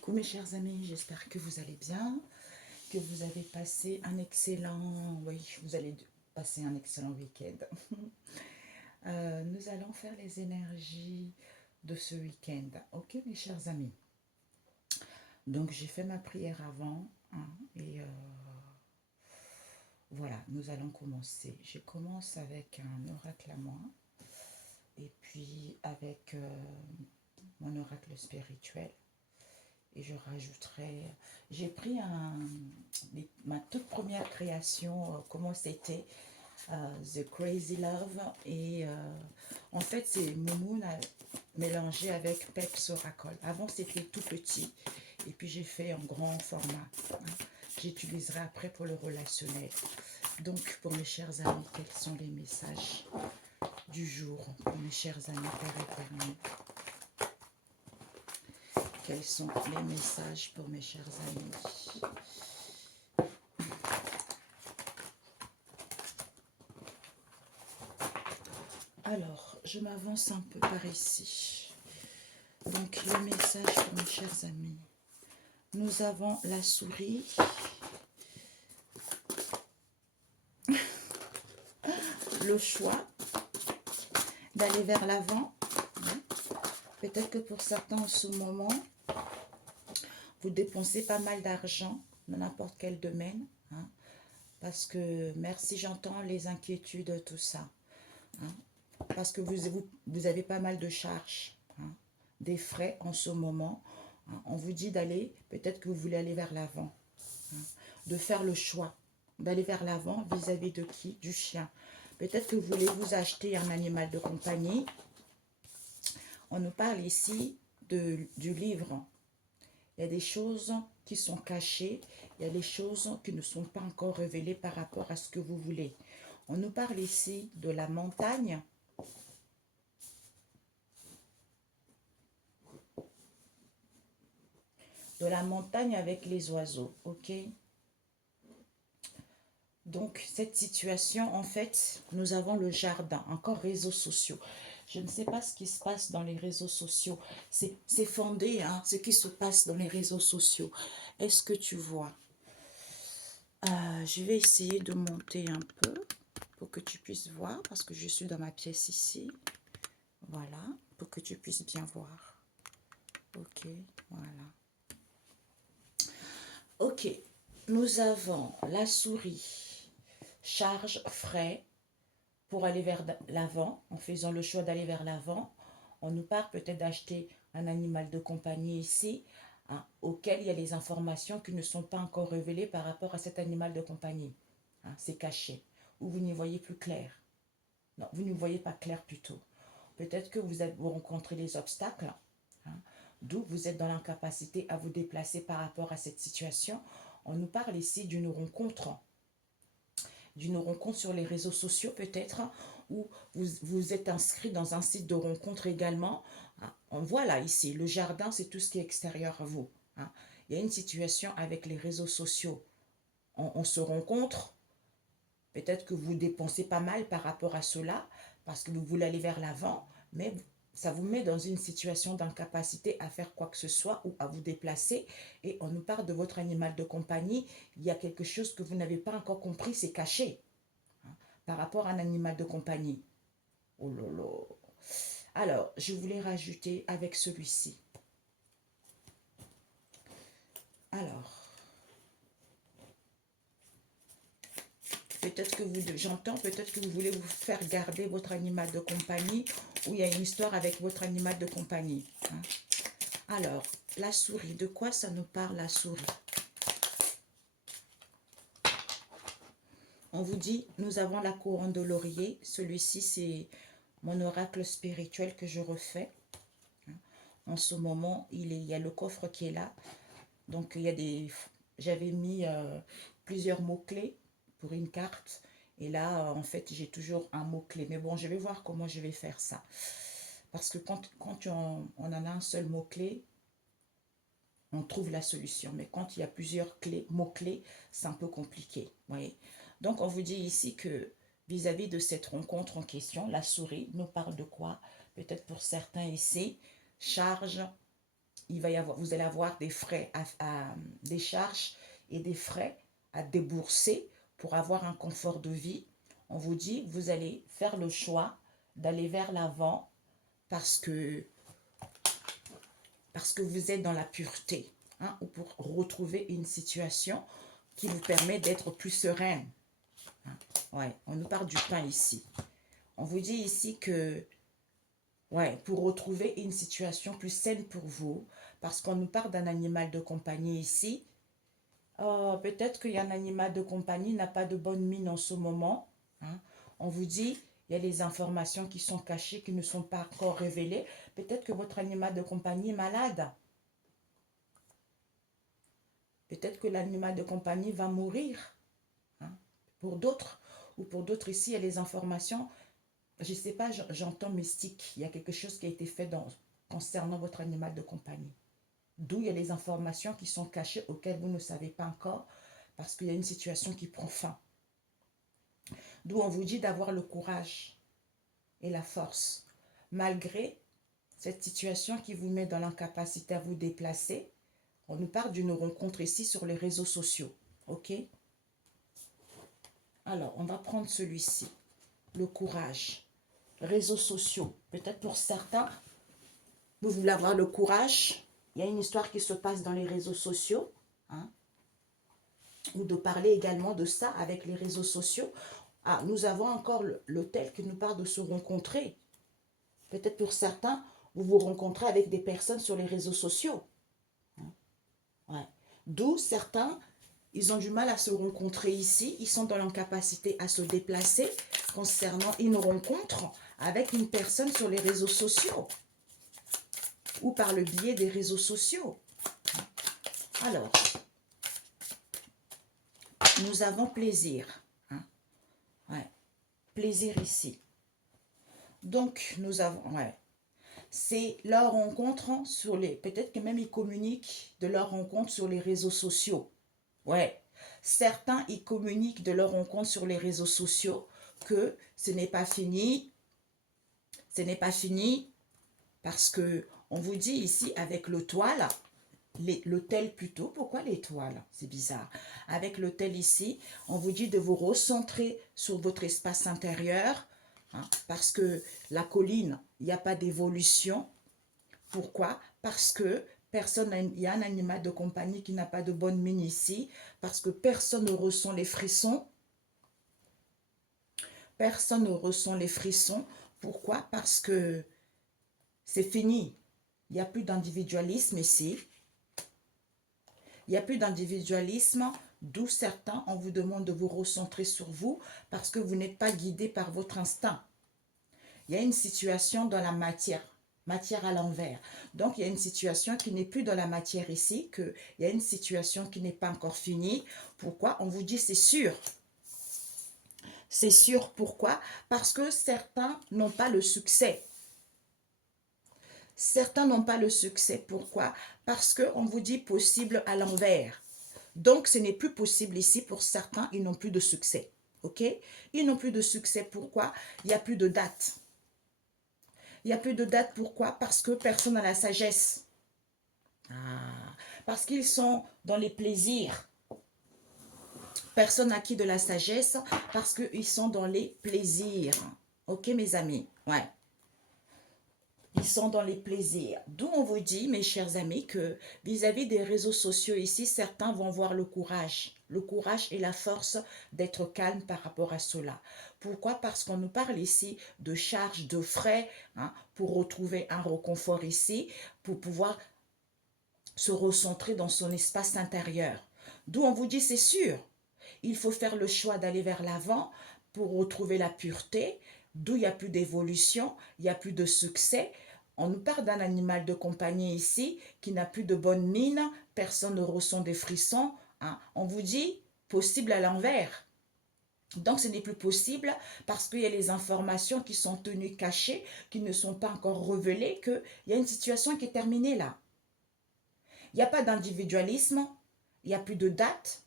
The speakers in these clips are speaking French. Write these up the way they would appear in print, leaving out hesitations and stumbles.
Coucou mes chers amis, j'espère que vous allez bien, que vous avez passé un excellent, oui, vous allez passer un excellent week-end. Nous allons faire les énergies de ce week-end, ok mes chers amis. Donc j'ai fait ma prière avant, hein, et voilà, nous allons commencer. Je commence avec un oracle à moi, et puis avec mon oracle spirituel. Et je rajouterai, j'ai pris ma toute première création, comment c'était, The Crazy Love, et en fait c'est Moumoun mélangé avec Peps Oracle. Avant c'était tout petit, et puis j'ai fait en grand format, hein. J'utiliserai après pour le relationnel. Donc pour mes chers amis, quels sont les messages du jour pour mes chers amis Père éternel? Quels sont les messages pour mes chers amis? Alors, je m'avance un peu par ici. Donc, le message pour mes chers amis. Nous avons la souris. Le choix d'aller vers l'avant. Peut-être que pour certains, en ce moment, vous dépensez pas mal d'argent dans n'importe quel domaine. Hein, parce que, merci, j'entends les inquiétudes, tout ça. Hein, parce que vous avez pas mal de charges, hein, des frais en ce moment. Hein, on vous dit d'aller, peut-être que vous voulez aller vers l'avant, hein, de faire le choix, d'aller vers l'avant vis-à-vis de qui? Du chien. Peut-être que vous voulez vous acheter un animal de compagnie. On nous parle ici du livre. Il y a des choses qui sont cachées, il y a des choses qui ne sont pas encore révélées par rapport à ce que vous voulez. On nous parle ici de la montagne. De la montagne avec les oiseaux, ok? Donc, cette situation, en fait, nous avons le jardin, encore réseaux sociaux. Je ne sais pas ce qui se passe dans les réseaux sociaux. C'est fondé, hein, ce qui se passe dans les réseaux sociaux. Est-ce que tu vois? Je vais essayer de monter un peu pour que tu puisses voir, parce que je suis dans ma pièce ici. Voilà, pour que tu puisses bien voir. Ok, voilà. Ok, nous avons la souris, charge, frais, pour aller vers l'avant, en faisant le choix d'aller vers l'avant. On nous parle peut-être d'acheter un animal de compagnie ici, hein, auquel il y a les informations qui ne sont pas encore révélées par rapport à cet animal de compagnie. Hein, c'est caché, ou vous n'y voyez plus clair. Non, vous ne voyez pas clair plutôt. Peut-être que vous rencontrez des obstacles, hein, d'où vous êtes dans l'incapacité à vous déplacer par rapport à cette situation. On nous parle ici d'une rencontre sur les réseaux sociaux peut-être, ou vous êtes inscrit dans un site de rencontre également. On voit là ici, le jardin c'est tout ce qui est extérieur à vous. Hein. Il y a une situation avec les réseaux sociaux. On se rencontre, peut-être que vous dépensez pas mal par rapport à cela, parce que vous voulez aller vers l'avant, mais ça vous met dans une situation d'incapacité à faire quoi que ce soit ou à vous déplacer. Et on nous parle de votre animal de compagnie. Il y a quelque chose que vous n'avez pas encore compris, c'est caché, hein, par rapport à un animal de compagnie. Oh là là. Alors, je voulais rajouter avec celui-ci. Alors, peut-être que j'entends, peut-être que vous voulez vous faire garder votre animal de compagnie, ou il y a une histoire avec votre animal de compagnie. Hein. Alors, la souris, de quoi ça nous parle la souris? On vous dit, nous avons la couronne de laurier. Celui-ci, c'est mon oracle spirituel que je refais. En ce moment, il y a le coffre qui est là. Donc, j'avais mis plusieurs mots-clés pour une carte. Et là, en fait, j'ai toujours un mot-clé. Mais bon, je vais voir comment je vais faire ça. Parce que quand on en a un seul mot-clé, on trouve la solution. Mais quand il y a plusieurs mots-clés, c'est un peu compliqué. Voyez. Donc, on vous dit ici que vis-à-vis de cette rencontre en question, la souris nous parle de quoi? Peut-être pour certains ici, charge, vous allez avoir des frais, des charges et des frais à débourser pour avoir un confort de vie. On vous dit, vous allez faire le choix d'aller vers l'avant parce que vous êtes dans la pureté, hein, ou pour retrouver une situation qui vous permet d'être plus sereine. Hein. Ouais, on nous parle du pain ici. On vous dit ici que, ouais, pour retrouver une situation plus saine pour vous, parce qu'on nous parle d'un animal de compagnie ici. Peut-être qu'il y a un animal de compagnie, n'a pas de bonne mine en ce moment. Hein. On vous dit, il y a des informations qui sont cachées, qui ne sont pas encore révélées. Peut-être que votre animal de compagnie est malade. Peut-être que l'animal de compagnie va mourir. Hein. Pour d'autres, ou pour d'autres ici, il y a des informations, je ne sais pas, j'entends mystique. Il y a quelque chose qui a été fait concernant votre animal de compagnie. D'où il y a des informations qui sont cachées auxquelles vous ne savez pas encore parce qu'il y a une situation qui prend fin. D'où on vous dit d'avoir le courage et la force. Malgré cette situation qui vous met dans l'incapacité à vous déplacer, on nous parle d'une rencontre ici sur les réseaux sociaux. Ok? Alors, on va prendre celui-ci. Le courage. Réseaux sociaux. Peut-être pour certains, vous voulez avoir le courage. Il y a une histoire qui se passe dans les réseaux sociaux. Hein, ou de parler également de ça avec les réseaux sociaux. Ah, nous avons encore l'hôtel qui nous parle de se rencontrer. Peut-être pour certains, vous vous rencontrez avec des personnes sur les réseaux sociaux. Hein, ouais. D'où certains, ils ont du mal à se rencontrer ici. Ils sont dans l'incapacité à se déplacer concernant une rencontre avec une personne sur les réseaux sociaux. Ou par le biais des réseaux sociaux. Alors, nous avons plaisir. Hein? Ouais. Plaisir ici. Donc, nous avons... Ouais. C'est leur rencontre sur les... Peut-être que même ils communiquent de leur rencontre sur les réseaux sociaux. Ouais. Certains, ils communiquent de leur rencontre sur les réseaux sociaux que ce n'est pas fini. Ce n'est pas fini parce que on vous dit ici avec l'étoile, l'hôtel plutôt, pourquoi l'étoile? C'est bizarre. Avec l'hôtel ici, on vous dit de vous recentrer sur votre espace intérieur, hein, parce que la colline, il n'y a pas d'évolution. Pourquoi? Parce que il y a un animal de compagnie qui n'a pas de bonne mine ici, parce que personne ne ressent les frissons. Personne ne ressent les frissons. Pourquoi? Parce que c'est fini. Il n'y a plus d'individualisme ici. Il n'y a plus d'individualisme, d'où certains, on vous demande de vous recentrer sur vous parce que vous n'êtes pas guidé par votre instinct. Il y a une situation dans la matière à l'envers. Donc, il y a une situation qui n'est plus dans la matière ici, il y a une situation qui n'est pas encore finie. Pourquoi? On vous dit c'est sûr. C'est sûr, pourquoi? Parce que certains n'ont pas le succès. Certains n'ont pas le succès. Pourquoi? Parce qu'on vous dit possible à l'envers. Donc, ce n'est plus possible ici pour certains. Ils n'ont plus de succès. OK? Ils n'ont plus de succès. Pourquoi? Il n'y a plus de date. Il n'y a plus de date. Pourquoi? Parce que personne n'a la sagesse. Parce qu'ils sont dans les plaisirs. Personne n'a acquis de la sagesse parce qu'ils sont dans les plaisirs. OK, mes amis? Ouais. Ils sont dans les plaisirs. D'où on vous dit, mes chers amis, que vis-à-vis des réseaux sociaux ici, certains vont voir le courage. Le courage et la force d'être calme par rapport à cela. Pourquoi? Parce qu'on nous parle ici de charges, de frais, hein, pour retrouver un réconfort ici, pour pouvoir se recentrer dans son espace intérieur. D'où on vous dit, c'est sûr, il faut faire le choix d'aller vers l'avant pour retrouver la pureté, d'où il n'y a plus d'évolution, il n'y a plus de succès. On nous parle d'un animal de compagnie ici qui n'a plus de bonne mine, personne ne ressent des frissons. Hein. On vous dit possible à l'envers. Donc ce n'est plus possible parce qu'il y a les informations qui sont tenues cachées, qui ne sont pas encore révélées, qu'il y a une situation qui est terminée là. Il n'y a pas d'individualisme, il n'y a plus de date.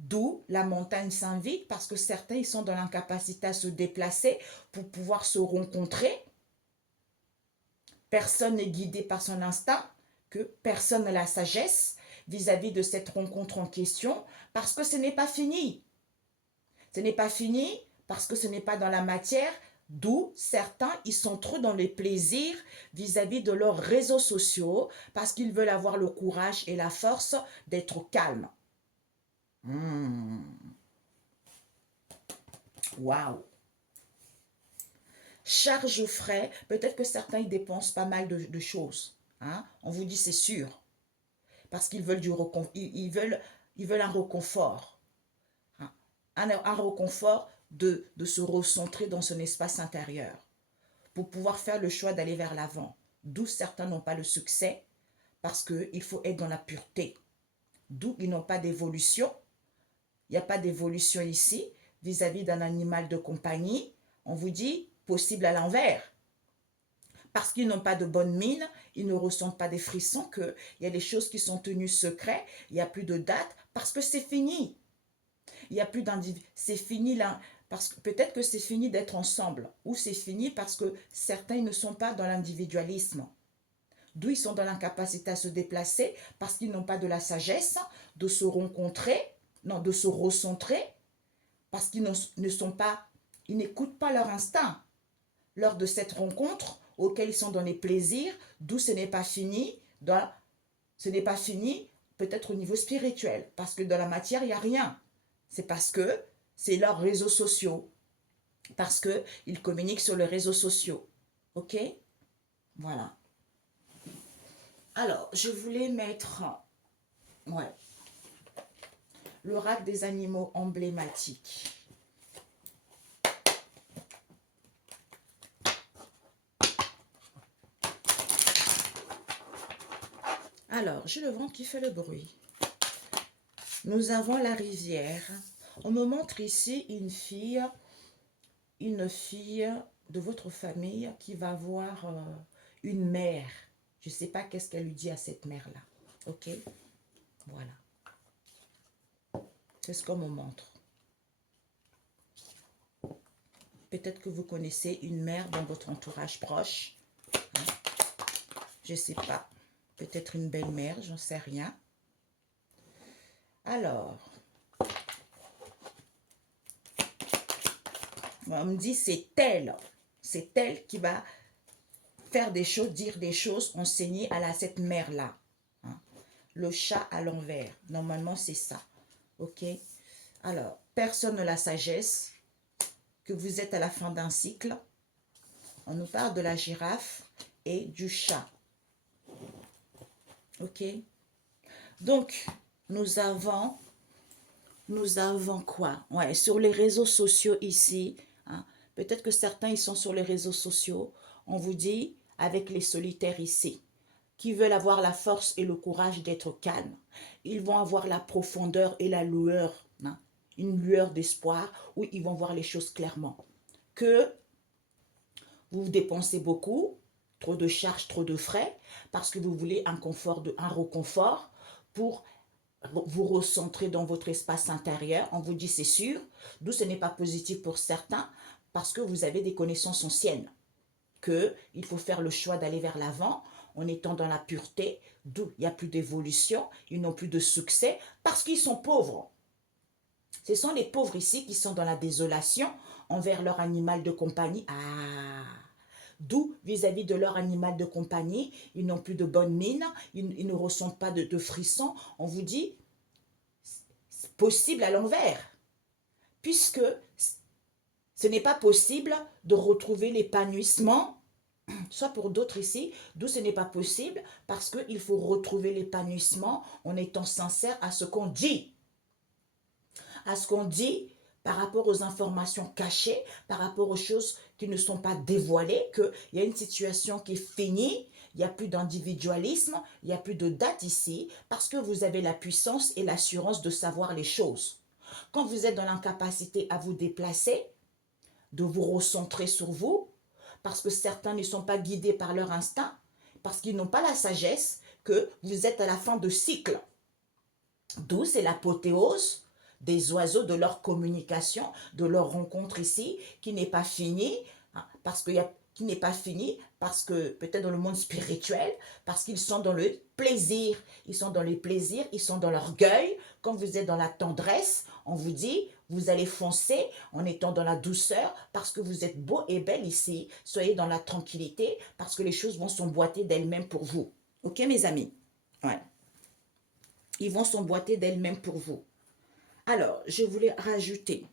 D'où la montagne s'invite parce que certains ils sont dans l'incapacité à se déplacer pour pouvoir se rencontrer. Personne n'est guidé par son instinct, que personne n'a la sagesse vis-à-vis de cette rencontre en question, parce que ce n'est pas fini. Ce n'est pas fini parce que ce n'est pas dans la matière, d'où certains, ils sont trop dans les plaisirs vis-à-vis de leurs réseaux sociaux, parce qu'ils veulent avoir le courage et la force d'être calmes. Waouh! Charge frais, peut-être que certains ils dépensent pas mal de choses. Hein? On vous dit c'est sûr. Parce qu'ils veulent ils veulent un réconfort. Hein? Un réconfort de se recentrer dans son espace intérieur. Pour pouvoir faire le choix d'aller vers l'avant. D'où certains n'ont pas le succès. Parce qu'il faut être dans la pureté. D'où ils n'ont pas d'évolution. Il n'y a pas d'évolution ici vis-à-vis d'un animal de compagnie. On vous dit possible à l'envers. Parce qu'ils n'ont pas de bonne mine, ils ne ressentent pas des frissons, qu'il y a des choses qui sont tenues secrètes, il n'y a plus de date, parce que c'est fini. Il n'y a plus d'individu. C'est fini là, parce que peut-être que c'est fini d'être ensemble, ou c'est fini parce que certains ne sont pas dans l'individualisme. D'où ils sont dans l'incapacité à se déplacer, parce qu'ils n'ont pas de la sagesse de se rencontrer, non, de se recentrer, parce qu'ils ne sont pas, ils n'écoutent pas leur instinct. Lors de cette rencontre, auquel ils sont dans les plaisirs, d'où ce n'est pas fini, ce n'est pas fini peut-être au niveau spirituel, parce que dans la matière, il n'y a rien. C'est parce que c'est leurs réseaux sociaux, parce qu'ils communiquent sur les réseaux sociaux. Ok? Voilà. Alors, je voulais mettre l'oracle des animaux emblématiques. Alors, j'ai le vent qui fait le bruit. Nous avons la rivière. On me montre ici une fille de votre famille qui va voir une mère. Je ne sais pas qu'est-ce qu'elle lui dit à cette mère-là. Ok? Voilà. C'est ce qu'on me montre. Peut-être que vous connaissez une mère dans votre entourage proche. Hein? Je ne sais pas. Peut-être une belle-mère, j'en sais rien. Alors, on me dit c'est elle qui va faire des choses, dire des choses, enseigner à cette mère-là. Hein? Le chat à l'envers, normalement c'est ça. Ok? Alors, personne n'a la sagesse, que vous êtes à la fin d'un cycle. On nous parle de la girafe et du chat. Ok? Donc, nous avons quoi? Ouais, sur les réseaux sociaux ici, hein, peut-être que certains, ils sont sur les réseaux sociaux. On vous dit, avec les solitaires ici, qui veulent avoir la force et le courage d'être calmes. Ils vont avoir la profondeur et la lueur, hein, une lueur d'espoir, où ils vont voir les choses clairement. Que vous dépensez beaucoup, trop de charges, trop de frais, parce que vous voulez un reconfort pour vous recentrer dans votre espace intérieur. On vous dit c'est sûr, d'où ce n'est pas positif pour certains, parce que vous avez des connaissances anciennes, qu'il faut faire le choix d'aller vers l'avant en étant dans la pureté, d'où il n'y a plus d'évolution, ils n'ont plus de succès, parce qu'ils sont pauvres. Ce sont les pauvres ici qui sont dans la désolation envers leur animal de compagnie. D'où, vis-à-vis de leur animal de compagnie, ils n'ont plus de bonne mine, ils ne ressentent pas de frissons. On vous dit, c'est possible à l'envers, puisque ce n'est pas possible de retrouver l'épanouissement, soit pour d'autres ici, d'où ce n'est pas possible, parce qu'il faut retrouver l'épanouissement en étant sincère à ce qu'on dit. À ce qu'on dit par rapport aux informations cachées, par rapport aux choses qui ne sont pas dévoilées, qu'il y a une situation qui est finie, il n'y a plus d'individualisme, il n'y a plus de date ici, parce que vous avez la puissance et l'assurance de savoir les choses. Quand vous êtes dans l'incapacité à vous déplacer, de vous recentrer sur vous, parce que certains ne sont pas guidés par leur instinct, parce qu'ils n'ont pas la sagesse, que vous êtes à la fin de cycle. D'où c'est l'apothéose des oiseaux, de leur communication, de leur rencontre ici, qui n'est pas finie, hein, parce qu'il y a qui n'est pas fini, parce que peut-être dans le monde spirituel, parce qu'ils sont dans le plaisir. Ils sont dans le plaisir, ils sont dans l'orgueil. Quand vous êtes dans la tendresse, on vous dit, vous allez foncer en étant dans la douceur, parce que vous êtes beau et belle ici. Soyez dans la tranquillité, parce que les choses vont s'emboîter d'elles-mêmes pour vous. Ok, mes amis? Ouais. Ils vont s'emboîter d'elles-mêmes pour vous. Alors, je voulais rajouter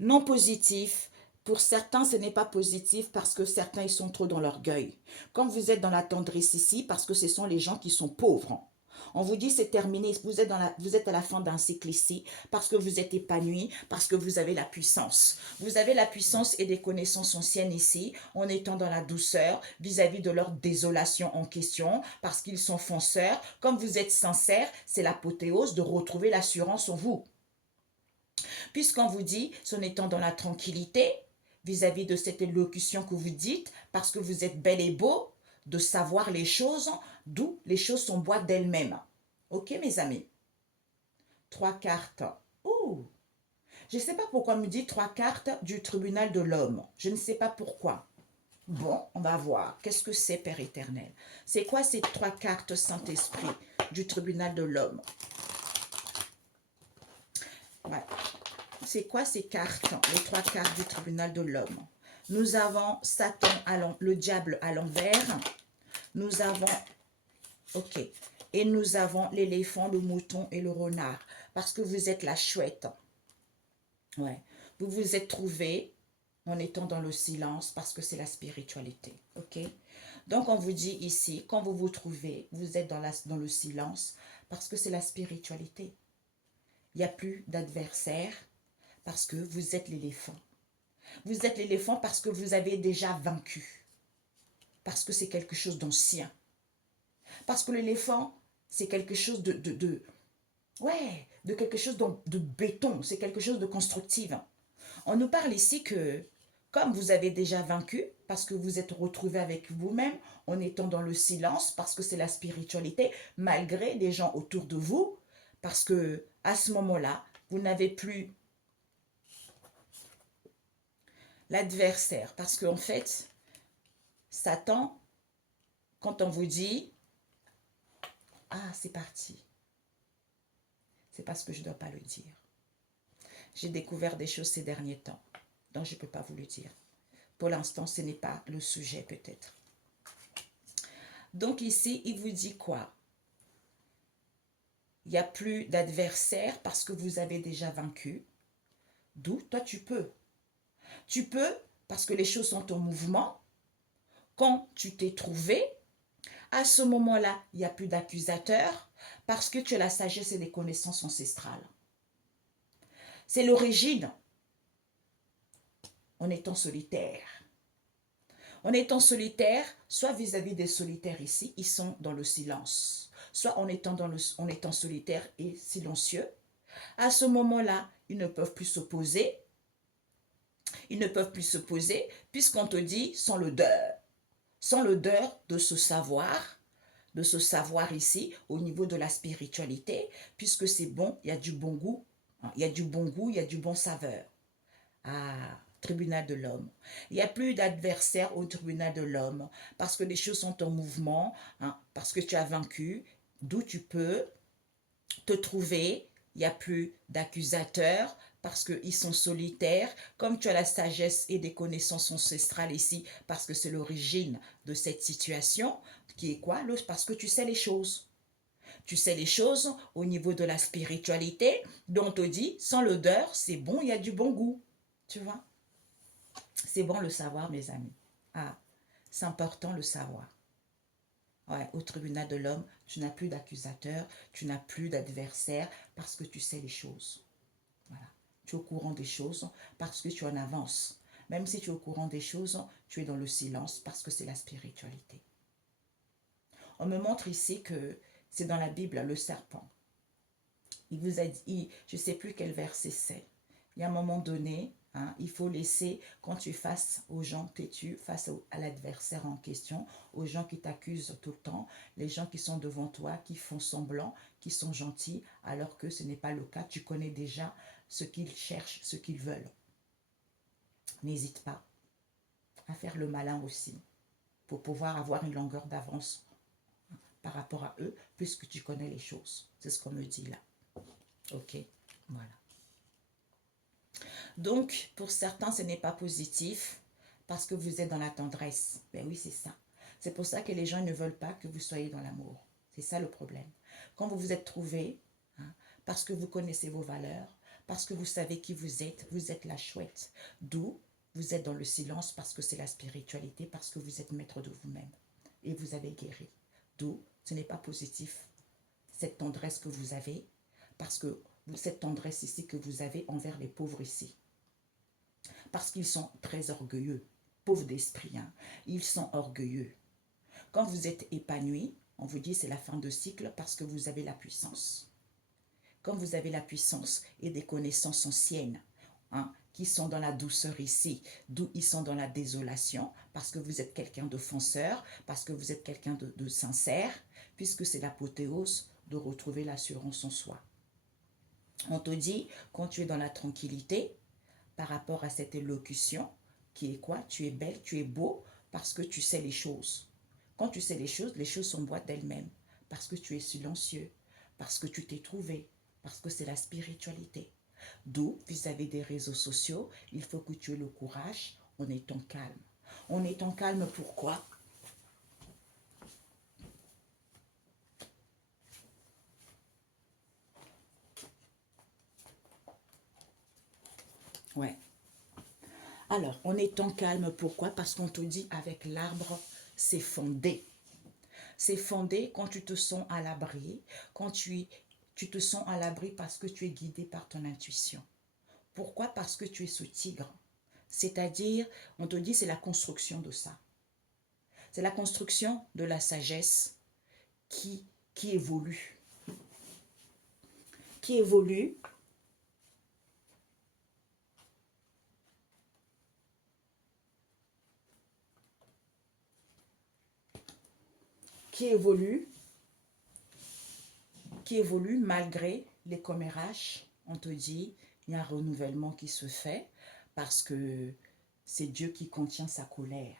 non positif. Pour certains, ce n'est pas positif parce que certains, ils sont trop dans l'orgueil. Quand vous êtes dans la tendresse ici, parce que ce sont les gens qui sont pauvres. On vous dit c'est terminé, vous êtes à la fin d'un cycle ici, parce que vous êtes épanoui, parce que vous avez la puissance. Vous avez la puissance et des connaissances anciennes ici, en étant dans la douceur, vis-à-vis de leur désolation en question, parce qu'ils sont fonceurs. Comme vous êtes sincère, c'est l'apothéose de retrouver l'assurance en vous. Puisqu'on vous dit, en étant dans la tranquillité, vis-à-vis de cette élocution que vous dites, parce que vous êtes bel et beau, de savoir les choses, d'où les choses s'emboîtent d'elles-mêmes. Ok, mes amis? 3 cartes. Ouh! Je ne sais pas pourquoi on me dit 3 cartes du tribunal de l'homme. Je ne sais pas pourquoi. Bon, on va voir. Qu'est-ce que c'est, Père éternel? C'est quoi ces 3 cartes Saint-Esprit du tribunal de l'homme? Ouais. C'est quoi ces cartes, les 3 cartes du tribunal de l'homme? Nous avons Satan, le diable à l'envers. Nous avons, ok, et nous avons l'éléphant, le mouton et le renard. Parce que vous êtes la chouette. Ouais. Vous vous êtes trouvé en étant dans le silence parce que c'est la spiritualité. Ok? Donc, on vous dit ici, quand vous vous trouvez, vous êtes dans le silence parce que c'est la spiritualité. Il n'y a plus d'adversaire parce que vous êtes l'éléphant. Vous êtes l'éléphant parce que vous avez déjà vaincu. Parce que c'est quelque chose d'ancien. Parce que l'éléphant, c'est quelque chose ouais, de quelque chose de béton. C'est quelque chose de constructif. On nous parle ici que, comme vous avez déjà vaincu, parce que vous êtes retrouvé avec vous-même, en étant dans le silence, parce que c'est la spiritualité, malgré des gens autour de vous, parce que à ce moment-là, vous n'avez plus l'adversaire. Parce qu'en fait, Satan, quand on vous dit, ah, c'est parti, c'est parce que je ne dois pas le dire. J'ai découvert des choses ces derniers temps, donc je ne peux pas vous le dire. Pour l'instant, ce n'est pas le sujet peut-être. Donc ici, il vous dit quoi? Il n'y a plus d'adversaire parce que vous avez déjà vaincu. D'où toi, tu peux. Tu peux parce que les choses sont en mouvement. Quand tu t'es trouvé, à ce moment-là, il n'y a plus d'accusateur parce que tu as la sagesse et des connaissances ancestrales. C'est l'origine en étant solitaire. En étant solitaire, soit vis-à-vis des solitaires ici, ils sont dans le silence. Soit en étant solitaire et silencieux. À ce moment-là, ils ne peuvent plus s'opposer. Ils ne peuvent plus s'opposer puisqu'on te dit sans l'odeur. Sans l'odeur de ce savoir ici au niveau de la spiritualité, puisque c'est bon, il y a du bon goût, il y a du bon goût, il y a du bon saveur. Ah, tribunal de l'homme. Il n'y a plus d'adversaire au tribunal de l'homme parce que les choses sont en mouvement, parce que tu as vaincu, d'où tu peux te trouver. Il n'y a plus d'accusateurs parce qu'ils sont solitaires. Comme tu as la sagesse et des connaissances ancestrales ici, parce que c'est l'origine de cette situation, qui est quoi? Parce que tu sais les choses. Tu sais les choses au niveau de la spiritualité, dont on te dit, sans l'odeur, c'est bon, il y a du bon goût. Tu vois? C'est bon le savoir, mes amis. Ah, c'est important le savoir. Ouais, au tribunal de l'homme, tu n'as plus d'accusateur, tu n'as plus d'adversaire parce que tu sais les choses. Voilà. Tu es au courant des choses parce que tu en avances. Même si tu es au courant des choses, tu es dans le silence parce que c'est la spiritualité. On me montre ici que c'est dans la Bible, le serpent. Il vous a dit, je ne sais plus quel verset c'est. Il y a un moment donné, il faut laisser, quand tu es face aux gens têtus, face à l'adversaire en question, aux gens qui t'accusent tout le temps, les gens qui sont devant toi, qui font semblant, qui sont gentils, alors que ce n'est pas le cas. Tu connais déjà ce qu'ils cherchent, ce qu'ils veulent. N'hésite pas. à faire le malin aussi, pour pouvoir avoir une longueur d'avance par rapport à eux, puisque tu connais les choses. C'est ce qu'on me dit là. Ok, voilà. Donc, pour certains, ce n'est pas positif parce que vous êtes dans la tendresse. Ben oui, c'est ça. C'est pour ça que les gens ne veulent pas que vous soyez dans l'amour. C'est ça le problème. Quand vous vous êtes trouvé, hein, parce que vous connaissez vos valeurs, parce que vous savez qui vous êtes la chouette. D'où vous êtes dans le silence parce que c'est la spiritualité, parce que vous êtes maître de vous-même. Et vous avez guéri. D'où ce n'est pas positif, cette tendresse que vous avez, parce que cette tendresse ici que vous avez envers les pauvres ici. Parce qu'ils sont très orgueilleux, pauvres d'esprit, hein. Ils sont orgueilleux. Quand vous êtes épanoui, on vous dit c'est la fin de cycle parce que vous avez la puissance. Quand vous avez la puissance et des connaissances anciennes, hein, qui sont dans la douceur ici, d'où ils sont dans la désolation, parce que vous êtes quelqu'un de fonceur, parce que vous êtes quelqu'un de sincère, puisque c'est l'apothéose de retrouver l'assurance en soi. On te dit, quand tu es dans la tranquillité, par rapport à cette élocution, qui est quoi? Tu es belle, tu es beau, parce que tu sais les choses. Quand tu sais les choses s'emboîtent d'elles-mêmes, parce que tu es silencieux, parce que tu t'es trouvé, parce que c'est la spiritualité. D'où, vis-à-vis des réseaux sociaux, il faut que tu aies le courage en étant calme. En étant calme, pourquoi? Ouais. Alors, en étant calme, pourquoi? Parce qu'on te dit avec l'arbre, c'est fondé. C'est fondé quand tu te sens à l'abri, quand tu te sens à l'abri parce que tu es guidé par ton intuition. Pourquoi? Parce que tu es ce tigre. C'est-à-dire, on te dit, c'est la construction de ça. C'est la construction de la sagesse qui évolue. Qui évolue. Qui évolue malgré les commérages. On te dit, il y a un renouvellement qui se fait parce que c'est Dieu qui contient sa colère.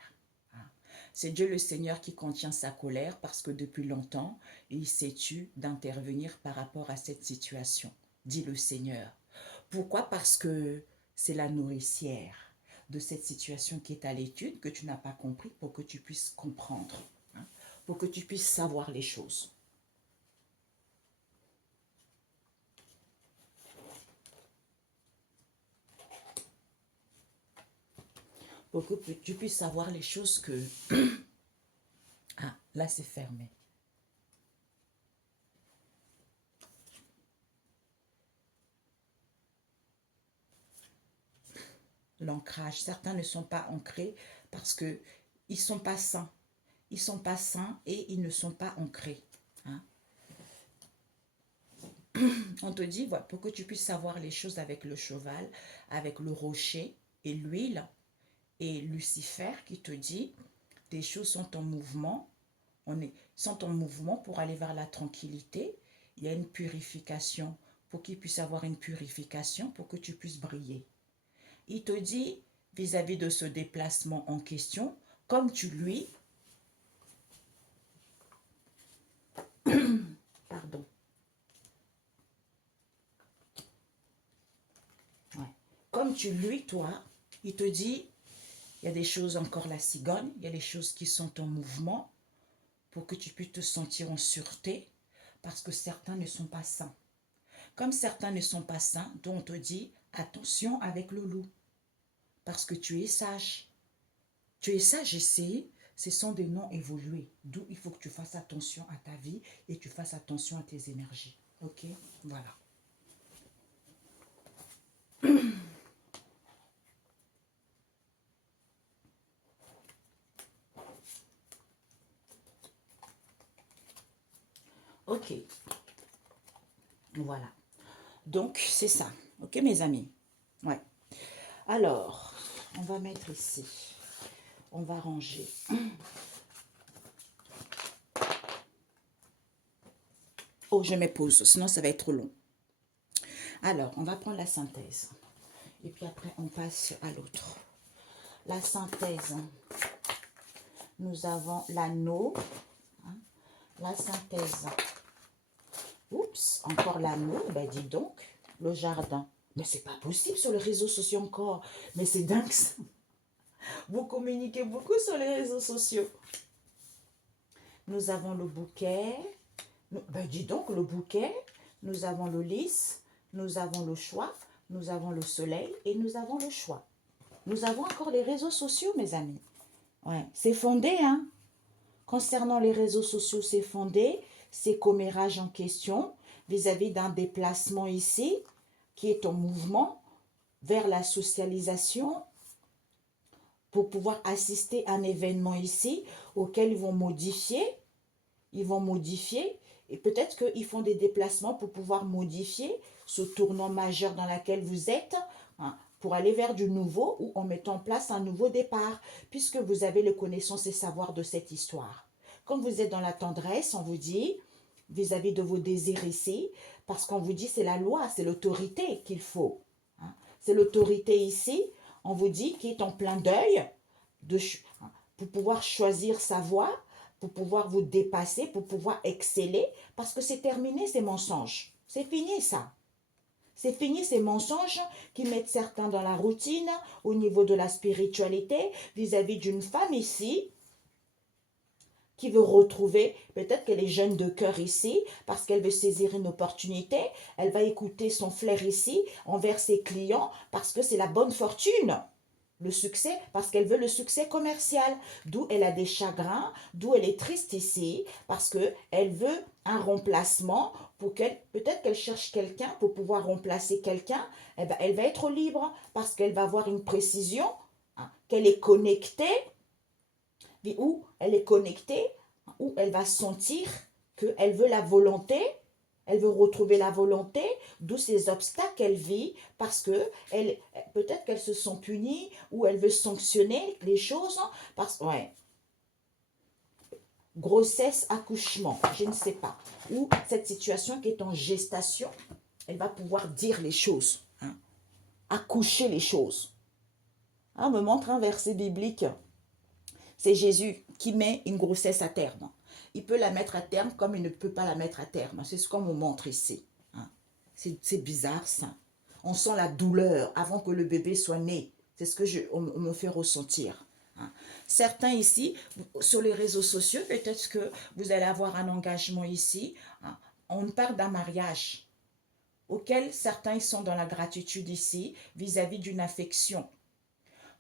C'est Dieu le Seigneur qui contient sa colère parce que depuis longtemps, il s'est tu d'intervenir par rapport à cette situation, dit le Seigneur. Pourquoi? Parce que c'est la nourricière de cette situation qui est à l'étude que tu n'as pas compris pour que tu puisses comprendre, hein, pour que tu puisses savoir les choses. Pour que tu puisses savoir les choses que... Ah, là c'est fermé. L'ancrage. Certains ne sont pas ancrés parce qu'ils ne sont pas sains. Ils ne sont pas sains et ils ne sont pas ancrés. Hein. On te dit, voilà, pour que tu puisses savoir les choses avec le cheval, avec le rocher et l'huile, et Lucifer qui te dit, des choses sont en mouvement, sont en mouvement pour aller vers la tranquillité. Il y a une purification, pour qu'il puisse avoir une purification, pour que tu puisses briller. Il te dit, vis-à-vis de ce déplacement en question, comme tu lui... Pardon. Ouais. Comme tu lui, toi, il te dit, il y a des choses encore la cigogne, il y a des choses qui sont en mouvement pour que tu puisses te sentir en sûreté, parce que certains ne sont pas sains. Comme certains ne sont pas sains, donc on te dit, attention avec le loup, parce que tu es sage. Tu es sage ici, ce sont des noms évolués, d'où il faut que tu fasses attention à ta vie et tu fasses attention à tes énergies. Ok, voilà. Ok, voilà. Donc, c'est ça. Ok, mes amis? Ouais. Alors, on va mettre ici. On va ranger. Oh, je mets pause, sinon ça va être trop long. Alors, on va prendre la synthèse. Et puis après, on passe à l'autre. la synthèse. Nous avons l'anneau, hein, la synthèse. Oups, encore l'anneau, ben dis donc, le jardin. Mais c'est pas possible sur les réseaux sociaux encore. Mais c'est dingue ça. Vous communiquez beaucoup sur les réseaux sociaux. Nous avons le bouquet. Ben dis donc, le bouquet. Nous avons le lys. Nous avons le choix. Nous avons le soleil. Et nous avons le choix. Nous avons encore les réseaux sociaux, mes amis. Ouais, c'est fondé, hein. Concernant les réseaux sociaux, c'est fondé. C'est commérage en question vis-à-vis d'un déplacement ici qui est en mouvement vers la socialisation pour pouvoir assister à un événement ici auquel ils vont modifier. Ils vont modifier et peut-être qu'ils font des déplacements pour pouvoir modifier ce tournant majeur dans lequel vous êtes, hein, pour aller vers du nouveau ou en mettant en place un nouveau départ, puisque vous avez les connaissances et savoirs de cette histoire. Quand vous êtes dans la tendresse, on vous dit, vis-à-vis de vos désirs ici, parce qu'on vous dit c'est la loi, c'est l'autorité qu'il faut. Hein. C'est l'autorité ici, on vous dit, qui est en plein deuil, pour pouvoir choisir sa voie, pour pouvoir vous dépasser, pour pouvoir exceller, parce que c'est terminé ces mensonges. C'est fini ça. C'est fini ces mensonges qui mettent certains dans la routine au niveau de la spiritualité vis-à-vis d'une femme ici qui veut retrouver, peut-être qu'elle est jeune de cœur ici, parce qu'elle veut saisir une opportunité, elle va écouter son flair ici envers ses clients parce que c'est la bonne fortune. Le succès, parce qu'elle veut le succès commercial, d'où elle a des chagrins, d'où elle est triste ici, parce qu'elle veut un remplacement, pour qu'elle, peut-être qu'elle cherche quelqu'un pour pouvoir remplacer quelqu'un, eh ben, elle va être libre, parce qu'elle va avoir une précision, hein, qu'elle est connectée, où elle est connectée, où elle va sentir qu'elle veut la volonté, elle veut retrouver la volonté, d'où ces obstacles qu'elle vit, parce que peut-être qu'elle se sent punie, ou elle veut sanctionner les choses, parce que, ouais, grossesse, accouchement, je ne sais pas, ou cette situation qui est en gestation, elle va pouvoir dire les choses, hein, accoucher les choses. On me montre un verset biblique, c'est Jésus qui met une grossesse à terme. Il peut la mettre à terme comme il ne peut pas la mettre à terme. C'est ce qu'on me montre ici. Hein. C'est bizarre ça. On sent la douleur avant que le bébé soit né. C'est ce que on me fait ressentir. Hein. Certains ici, sur les réseaux sociaux, peut-être que vous allez avoir un engagement ici. Hein. On parle d'un mariage auquel certains sont dans la gratitude ici vis-à-vis d'une affection.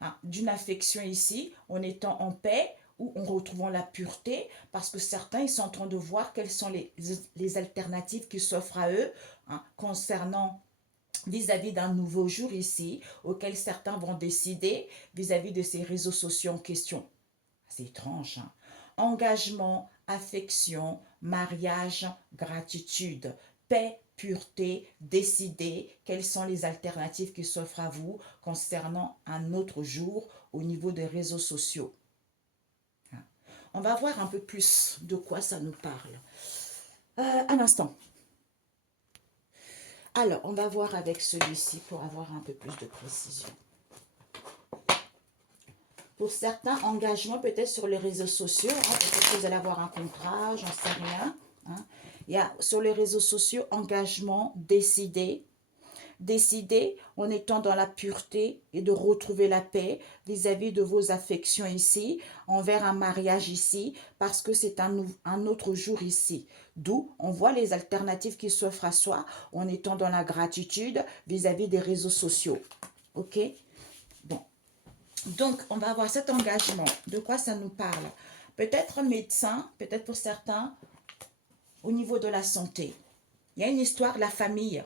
Hein, d'une affection ici, en étant en paix ou en retrouvant la pureté, parce que certains ils sont en train de voir quelles sont les alternatives qui s'offrent à eux, hein, concernant vis-à-vis d'un nouveau jour ici, auquel certains vont décider vis-à-vis de ces réseaux sociaux en question. C'est étrange. Hein? Engagement, affection, mariage, gratitude, paix, pureté, décider quelles sont les alternatives qui s'offrent à vous concernant un autre jour au niveau des réseaux sociaux. On va voir un peu plus de quoi ça nous parle. Un instant. Alors, on va voir avec celui-ci pour avoir un peu plus de précision. Pour certains engagements, peut-être sur les réseaux sociaux, hein, peut-être que vous allez avoir un contrat, j'en sais rien. Hein. Il y a sur les réseaux sociaux, engagement, décider en étant dans la pureté et de retrouver la paix vis-à-vis de vos affections ici, envers un mariage ici, parce que c'est un autre jour ici. D'où on voit les alternatives qui s'offrent à soi en étant dans la gratitude vis-à-vis des réseaux sociaux. Ok? Bon. Donc, on va avoir cet engagement. De quoi ça nous parle? Peut-être médecin, peut-être pour certains, au niveau de la santé. Il y a une histoire de la famille.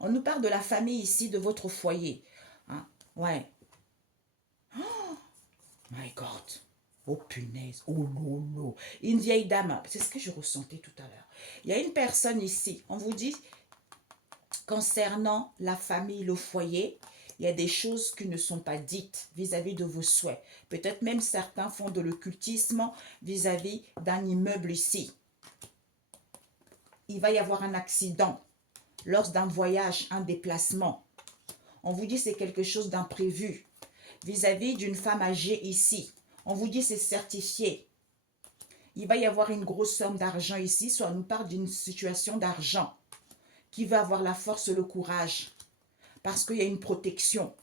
On nous parle de la famille ici, de votre foyer. Hein? Ouais. Oh, my God. Oh punaise. Oh lolo. Une vieille dame. C'est ce que je ressentais tout à l'heure. Il y a une personne ici. On vous dit, concernant la famille, le foyer, il y a des choses qui ne sont pas dites vis-à-vis de vos souhaits. Peut-être même certains font de l'occultisme vis-à-vis d'un immeuble ici. Il va y avoir un accident lors d'un voyage, un déplacement. On vous dit c'est quelque chose d'imprévu. vis-à-vis d'une femme âgée ici. On vous dit c'est certifié. Il va y avoir une grosse somme d'argent ici, soit on nous parle d'une situation d'argent qui va avoir la force et le courage parce qu'il y a une protection.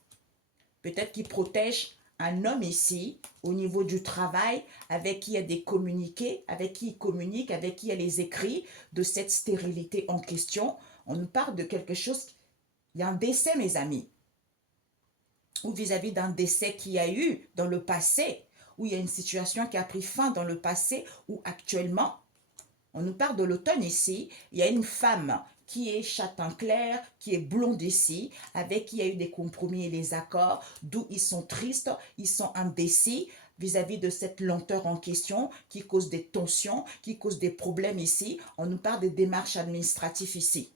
Peut-être qu'il protège un homme ici, au niveau du travail, avec qui il y a des communiqués, avec qui il communique, avec qui il y a les écrits de cette stérilité en question. On nous parle de quelque chose, il y a un décès, mes amis, ou vis-à-vis d'un décès qu'il y a eu dans le passé, où il y a une situation qui a pris fin dans le passé, ou actuellement, on nous parle de l'automne ici, il y a une femme qui est châtain clair, qui est blonde ici, avec qui il y a eu des compromis et des accords, d'où ils sont tristes, ils sont indécis vis-à-vis de cette lenteur en question qui cause des tensions, qui cause des problèmes ici. On nous parle des démarches administratives ici.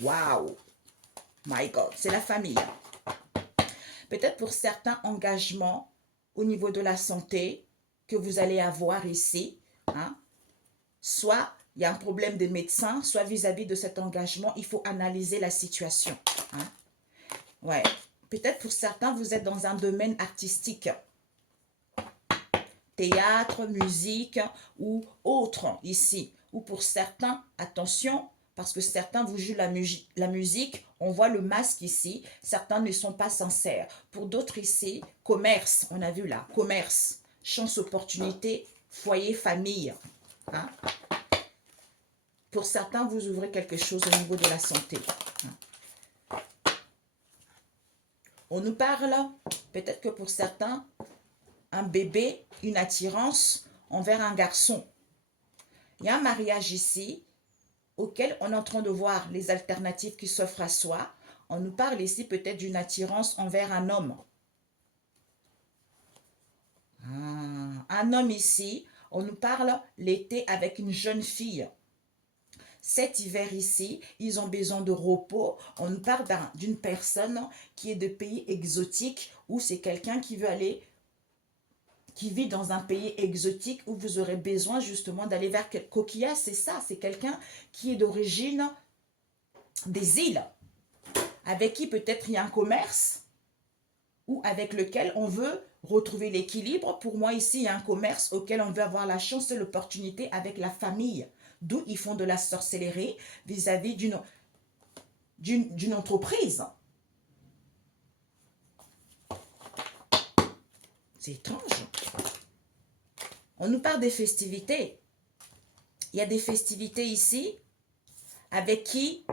Waouh! My God, c'est la famille. Peut-être pour certains engagements au niveau de la santé que vous allez avoir ici, hein? Soit il y a un problème des médecins, soit vis-à-vis de cet engagement, il faut analyser la situation. Hein? Ouais. Peut-être pour certains, vous êtes dans un domaine artistique. Théâtre, musique ou autre ici. Ou pour certains, attention, parce que certains vous jouent la musique, on voit le masque ici, certains ne sont pas sincères. Pour d'autres ici, commerce, on a vu là, commerce, chance, opportunité, foyer, famille. Hein? Pour certains, vous ouvrez quelque chose au niveau de la santé. On nous parle, peut-être que pour certains, un bébé, une attirance envers un garçon. Il y a un mariage ici, auquel on est en train de voir les alternatives qui s'offrent à soi. On nous parle ici peut-être d'une attirance envers un homme. Un homme ici, on nous parle l'été avec une jeune fille. Cet hiver ici, ils ont besoin de repos. On nous parle d'une personne qui est de pays exotiques où c'est quelqu'un qui veut aller, qui vit dans un pays exotique où vous aurez besoin justement d'aller vers Coquillage. C'est ça, c'est quelqu'un qui est d'origine des îles, avec qui peut-être il y a un commerce ou avec lequel on veut retrouver l'équilibre. Pour moi ici, il y a un commerce auquel on veut avoir la chance et l'opportunité avec la famille. D'où ils font de la sorcellerie vis-à-vis d'une entreprise. C'est étrange. On nous parle des festivités. Il y a des festivités ici avec qui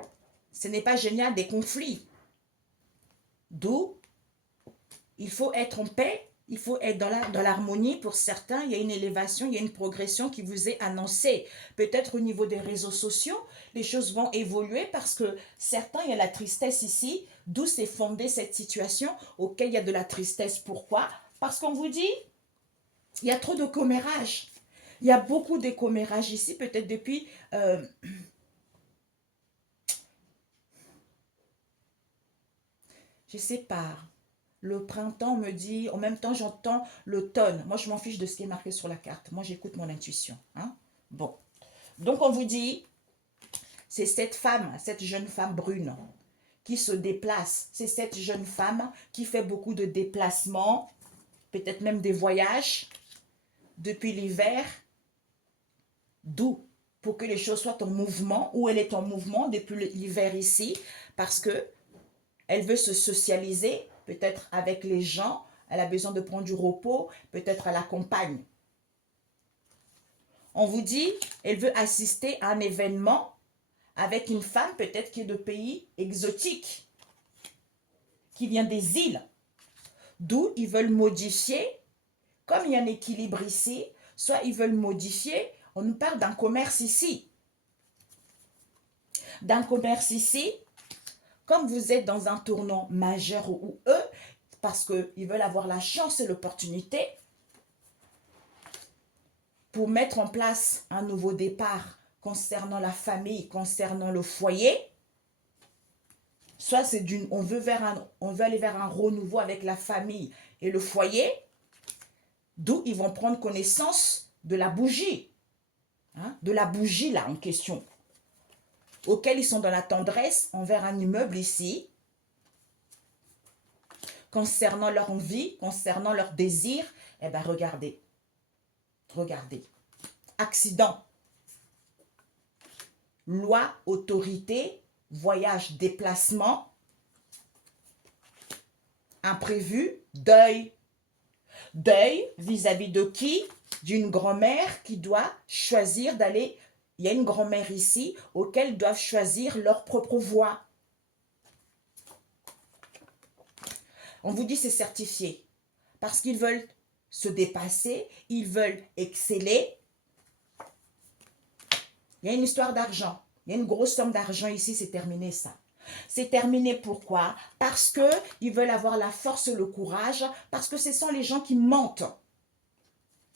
ce n'est pas génial, des conflits. D'où il faut être en paix, il faut être dans l'harmonie. Pour certains, il y a une élévation, il y a une progression qui vous est annoncée. Peut-être au niveau des réseaux sociaux, les choses vont évoluer parce que certains, il y a la tristesse ici. D'où s'est fondée cette situation auquel il y a de la tristesse. Pourquoi? Parce qu'on vous dit, il y a trop de commérage. Il y a beaucoup de commérage ici, peut-être depuis... je sais pas. Le printemps me dit, en même temps j'entends l'automne. Moi je m'en fiche de ce qui est marqué sur la carte. Moi j'écoute mon intuition. Hein? Bon. Donc on vous dit, c'est cette femme, cette jeune femme brune qui se déplace. C'est cette jeune femme qui fait beaucoup de déplacements, peut-être même des voyages depuis l'hiver. D'où pour que les choses soient en mouvement, ou elle est en mouvement depuis l'hiver ici, parce que elle veut se socialiser, peut-être avec les gens, elle a besoin de prendre du repos, peut-être à la campagne. On vous dit, elle veut assister à un événement avec une femme peut-être qui est de pays exotiques, qui vient des îles, d'où ils veulent modifier, comme il y a un équilibre ici, soit ils veulent modifier, on nous parle d'un commerce ici. D'un commerce ici, comme vous êtes dans un tournant majeur ou eux, parce qu'ils veulent avoir la chance et l'opportunité pour mettre en place un nouveau départ concernant la famille, concernant le foyer, soit c'est on veut aller vers un renouveau avec la famille et le foyer, d'où ils vont prendre connaissance de la bougie, hein, de la bougie là en question, auquel ils sont dans la tendresse envers un immeuble ici. concernant leur envie, concernant leur désir, eh bien, regardez. Regardez. Accident. Loi, autorité, voyage, déplacement, imprévu, deuil. Deuil vis-à-vis de qui? D'une grand-mère qui doit choisir d'aller... Il y a une grand-mère ici auxquelles doivent choisir leur propre voie. On vous dit c'est certifié parce qu'ils veulent se dépasser, ils veulent exceller. Il y a une histoire d'argent. Il y a une grosse somme d'argent ici, c'est terminé ça. C'est terminé pourquoi? Parce qu'ils veulent avoir la force et le courage, parce que ce sont les gens qui mentent.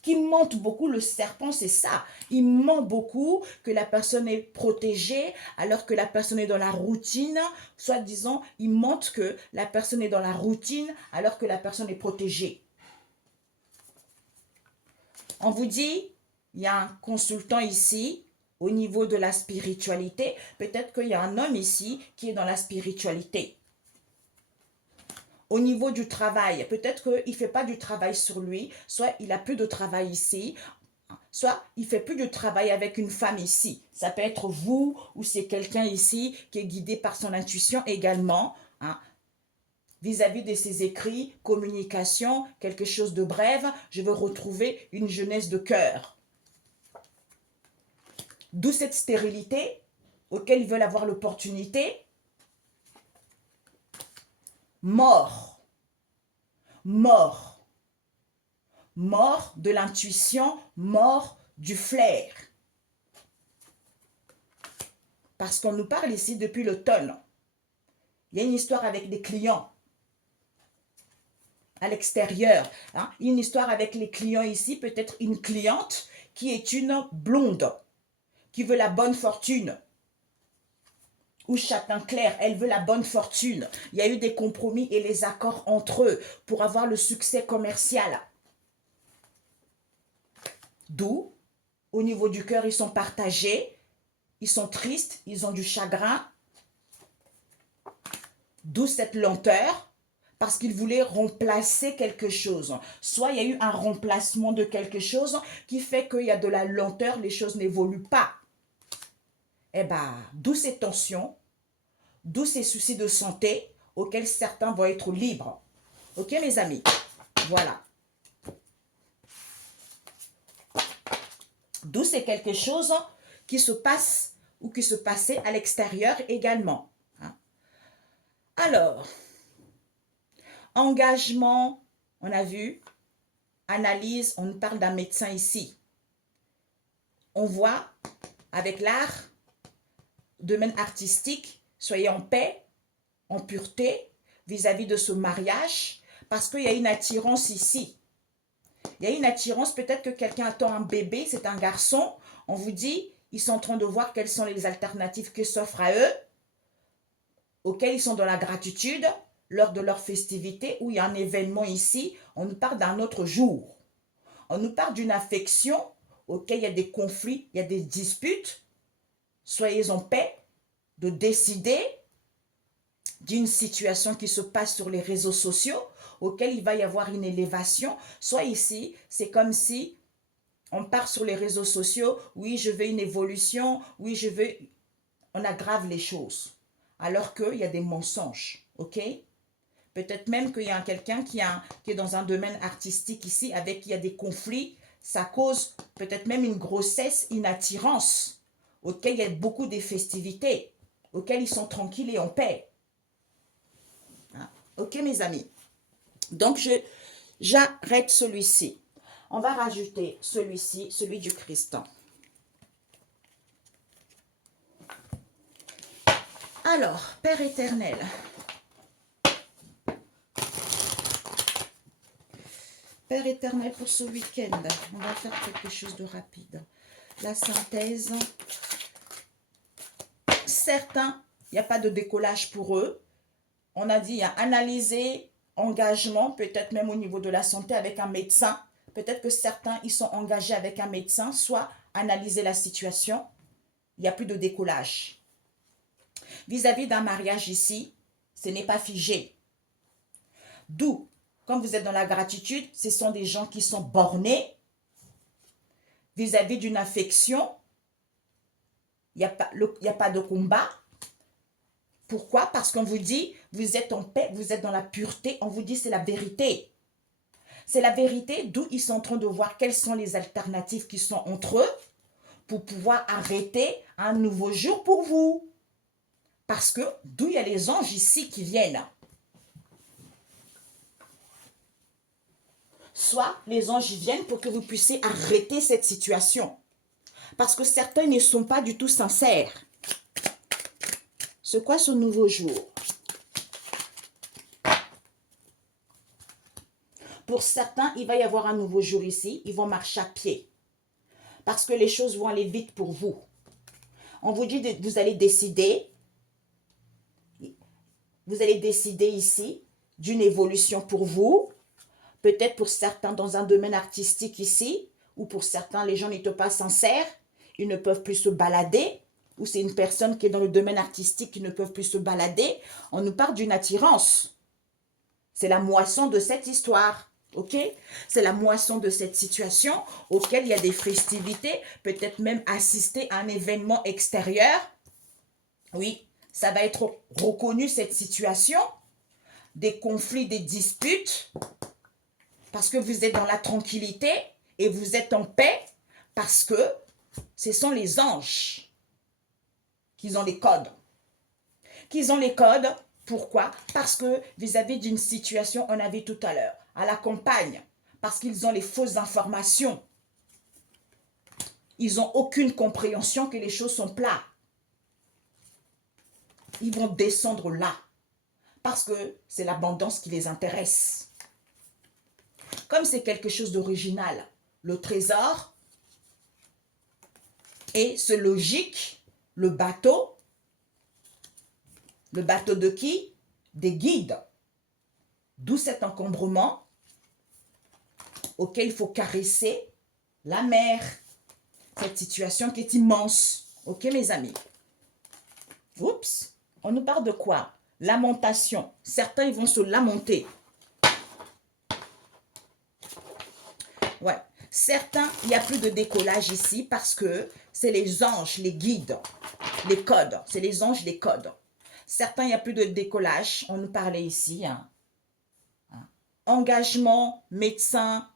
Qui mentent beaucoup, le serpent c'est ça. Il ment beaucoup que la personne est protégée alors que la personne est dans la routine. Soit disant, il ment que la personne est dans la routine alors que la personne est protégée. On vous dit, il y a un consultant ici au niveau de la spiritualité. Peut-être qu'il y a un homme ici qui est dans la spiritualité. Au niveau du travail, peut-être qu'il ne fait pas du travail sur lui, soit il n'a plus de travail ici, soit il ne fait plus de travail avec une femme ici. Ça peut être vous ou c'est quelqu'un ici qui est guidé par son intuition également. Vis-à-vis de ses écrits, communication, quelque chose de bref, je veux retrouver une jeunesse de cœur. D'où cette stérilité auquel ils veulent avoir l'opportunité. Mort. Mort. Mort de l'intuition, mort du flair. Parce qu'on nous parle ici depuis l'automne. Il y a une histoire avec des clients à l'extérieur. Une histoire avec les clients ici, peut-être une cliente qui est une blonde, qui veut la bonne fortune. Ou châtain clair, elle veut la bonne fortune. Il y a eu des compromis et les accords entre eux pour avoir le succès commercial. D'où, au niveau du cœur, ils sont partagés, ils sont tristes, ils ont du chagrin. D'où cette lenteur, parce qu'ils voulaient remplacer quelque chose. Soit il y a eu un remplacement de quelque chose qui fait qu'il y a de la lenteur, les choses n'évoluent pas. Eh bien, d'où ces tensions, d'où ces soucis de santé auxquels certains vont être libres. Ok, mes amis? Voilà. D'où c'est quelque chose qui se passe ou qui se passait à l'extérieur également. Alors, engagement, on a vu, analyse, on parle d'un médecin ici. On voit avec l'art, domaine artistique, soyez en paix, en pureté vis-à-vis de ce mariage, parce qu'il y a une attirance ici. Il y a une attirance, peut-être que quelqu'un attend un bébé, c'est un garçon, on vous dit, ils sont en train de voir quelles sont les alternatives qui s'offrent à eux, auxquelles ils sont dans la gratitude, lors de leur festivité, où il y a un événement ici, on nous parle d'un autre jour. On nous parle d'une affection, auquel il y a des conflits, il y a des disputes. Soyez en paix de décider d'une situation qui se passe sur les réseaux sociaux, auquel il va y avoir une élévation. Soit ici, c'est comme si on part sur les réseaux sociaux, oui, je veux une évolution, oui, je veux... On aggrave les choses, alors qu'il y a des mensonges, ok? Peut-être même qu'il y a quelqu'un qui est dans un domaine artistique ici, avec qui il y a des conflits, ça cause peut-être même une grossesse, une attirance, auquel il y a beaucoup de festivités, auxquelles ils sont tranquilles et en paix. Ok, mes amis? Donc, j'arrête celui-ci. On va rajouter celui-ci, celui du Christ. Alors, Père éternel, Père éternel, pour ce week-end, on va faire quelque chose de rapide. La synthèse. Certains, il n'y a pas de décollage pour eux. On a dit, il y a analyser, engagement, peut-être même au niveau de la santé avec un médecin. Peut-être que certains, ils sont engagés avec un médecin, soit analyser la situation. Il n'y a plus de décollage. Vis-à-vis d'un mariage ici, ce n'est pas figé. D'où, quand vous êtes dans la gratitude, ce sont des gens qui sont bornés vis-à-vis d'une affection. Il n'y a pas de combat. Pourquoi? Parce qu'on vous dit, vous êtes en paix, vous êtes dans la pureté. On vous dit, c'est la vérité. C'est la vérité, d'où ils sont en train de voir quelles sont les alternatives qui sont entre eux pour pouvoir arrêter un nouveau jour pour vous. Parce que d'où il y a les anges ici qui viennent. Soit les anges viennent pour que vous puissiez arrêter cette situation. Parce que certains ne sont pas du tout sincères. C'est quoi ce nouveau jour? Pour certains, il va y avoir un nouveau jour ici. Ils vont marcher à pied. Parce que les choses vont aller vite pour vous. On vous dit que vous allez décider. Vous allez décider ici d'une évolution pour vous. Peut-être pour certains dans un domaine artistique ici. Ou pour certains, les gens n'étaient pas sincères. Ils ne peuvent plus se balader. Ou c'est une personne qui est dans le domaine artistique qui ne peut plus se balader. On nous parle d'une attirance. C'est la moisson de cette histoire. Ok? C'est la moisson de cette situation auquel il y a des festivités. Peut-être même assister à un événement extérieur. Oui, ça va être reconnu cette situation. Des conflits, des disputes. Parce que vous êtes dans la tranquillité et vous êtes en paix. Parce que ce sont les anges qui ont les codes. Qu'ils ont les codes. Pourquoi? Parce que vis-à-vis d'une situation, on a vu tout à l'heure, à la campagne, parce qu'ils ont les fausses informations. Ils n'ont aucune compréhension que les choses sont plates. Ils vont descendre là, parce que c'est l'abondance qui les intéresse. Comme c'est quelque chose d'original, le trésor et ce logique, le bateau de qui? Des guides. D'où cet encombrement auquel il faut caresser la mer. Cette situation qui est immense. Ok, mes amis? Oups. On nous parle de quoi? Lamentation. Certains, ils vont se lamenter. Ouais. Certains, il n'y a plus de décollage ici parce que c'est les anges, les guides, les codes. C'est les anges, les codes. Certains, il n'y a plus de décollage. On nous parlait ici. Engagement, médecin,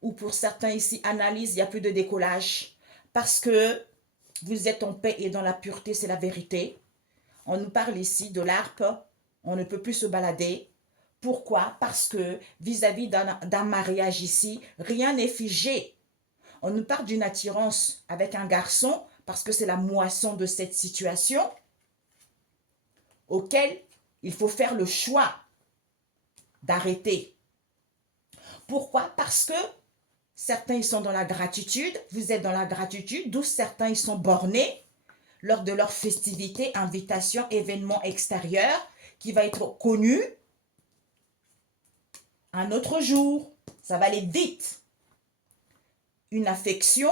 ou pour certains ici, analyse, il n'y a plus de décollage. Parce que vous êtes en paix et dans la pureté, c'est la vérité. On nous parle ici de l'harpe. On ne peut plus se balader. Pourquoi? Parce que vis-à-vis d'un mariage ici, rien n'est figé. On nous parle d'une attirance avec un garçon parce que c'est la moisson de cette situation auquel il faut faire le choix d'arrêter. Pourquoi? Parce que certains ils sont dans la gratitude, vous êtes dans la gratitude, d'où certains ils sont bornés lors de leur festivité, invitation, événement extérieur qui va être connu un autre jour. Ça va aller vite. Une affection,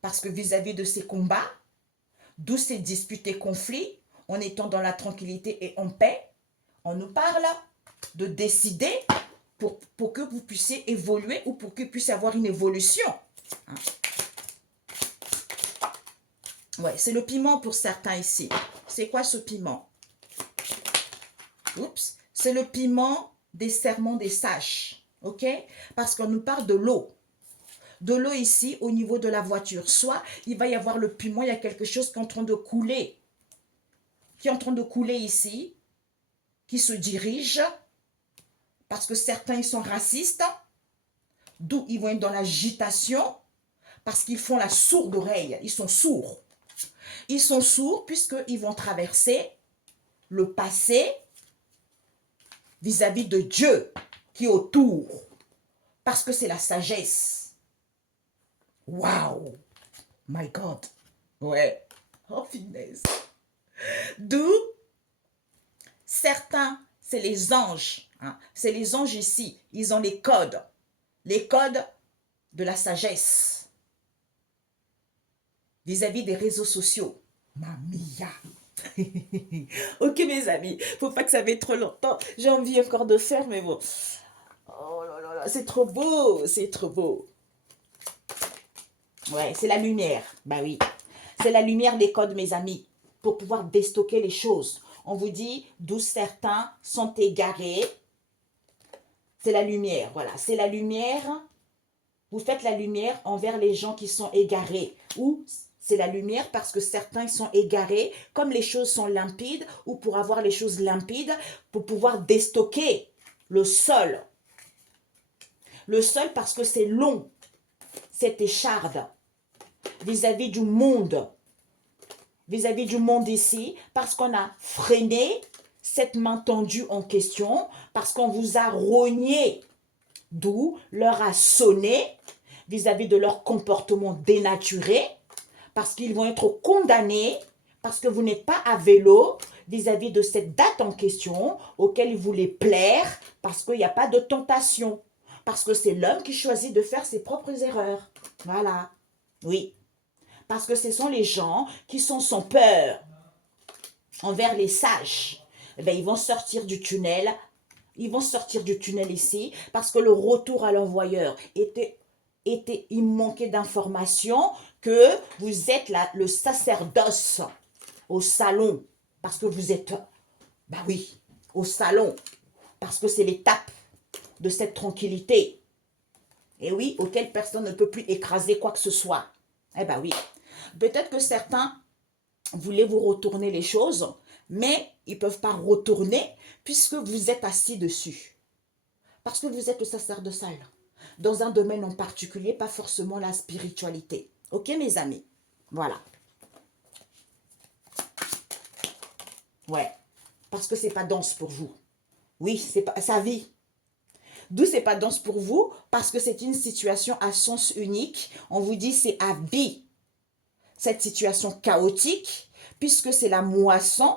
parce que vis-à-vis de ces combats, d'où ces disputes et conflits, en étant dans la tranquillité et en paix, on nous parle de décider pour que vous puissiez évoluer ou pour que puisse avoir une évolution. Hein? Ouais, c'est le piment pour certains ici. C'est quoi ce piment? Oups, c'est le piment des sermons des sages. Ok? Parce qu'on nous parle de l'eau. De l'eau ici au niveau de la voiture. Soit il va y avoir le piment, il y a quelque chose qui est en train de couler. Qui est en train de couler ici. Qui se dirige. Parce que certains ils sont racistes. D'où ils vont être dans l'agitation. Parce qu'ils font la sourde oreille. Ils sont sourds. Ils sont sourds puisqu'ils vont traverser le passé vis-à-vis de Dieu qui est autour. Parce que c'est la sagesse. Wow! My God! Ouais. Oh, finesse. D'où certains, c'est les anges. Hein? C'est les anges ici. Ils ont les codes. Les codes de la sagesse. Vis-à-vis des réseaux sociaux. Mamia. Ok mes amis, faut pas que ça mette trop longtemps. J'ai envie encore de faire, mais bon. Oh là là là, c'est trop beau, c'est trop beau. Ouais, c'est la lumière. Bah oui. C'est la lumière, les codes, mes amis, pour pouvoir déstocker les choses. On vous dit d'où certains sont égarés. C'est la lumière, voilà. C'est la lumière. Vous faites la lumière envers les gens qui sont égarés. Ou c'est la lumière parce que certains sont égarés, comme les choses sont limpides, ou pour avoir les choses limpides, pour pouvoir déstocker le sol. Le sol parce que c'est long, cette écharde vis-à-vis du monde. Vis-à-vis du monde ici, parce qu'on a freiné cette main tendue en question, parce qu'on vous a rogné, d'où leur a sonné vis-à-vis de leur comportement dénaturé, parce qu'ils vont être condamnés, parce que vous n'êtes pas à vélo vis-à-vis de cette date en question, auquel ils voulaient plaire, parce qu'il n'y a pas de tentation, parce que c'est l'homme qui choisit de faire ses propres erreurs. Voilà, oui. Parce que ce sont les gens qui sont sans peur envers les sages. Eh bien, ils vont sortir du tunnel. Ils vont sortir du tunnel ici parce que le retour à l'envoyeur il manquait d'informations que vous êtes là, le sacerdoce au salon. Parce que vous êtes, bah oui, au salon. Parce que c'est l'étape de cette tranquillité. Et oui, auquel personne ne peut plus écraser quoi que ce soit. Eh bien oui. Peut-être que certains voulaient vous retourner les choses, mais ils ne peuvent pas retourner puisque vous êtes assis dessus. Parce que vous êtes le sacerdotal. Dans un domaine en particulier, pas forcément la spiritualité. Ok, mes amis? Voilà. Ouais. Parce que c'est pas dense pour vous. Oui, c'est pas sa vie. D'où c'est pas dense pour vous? Parce que c'est une situation à sens unique. On vous dit c'est à vie. Cette situation chaotique, puisque c'est la moisson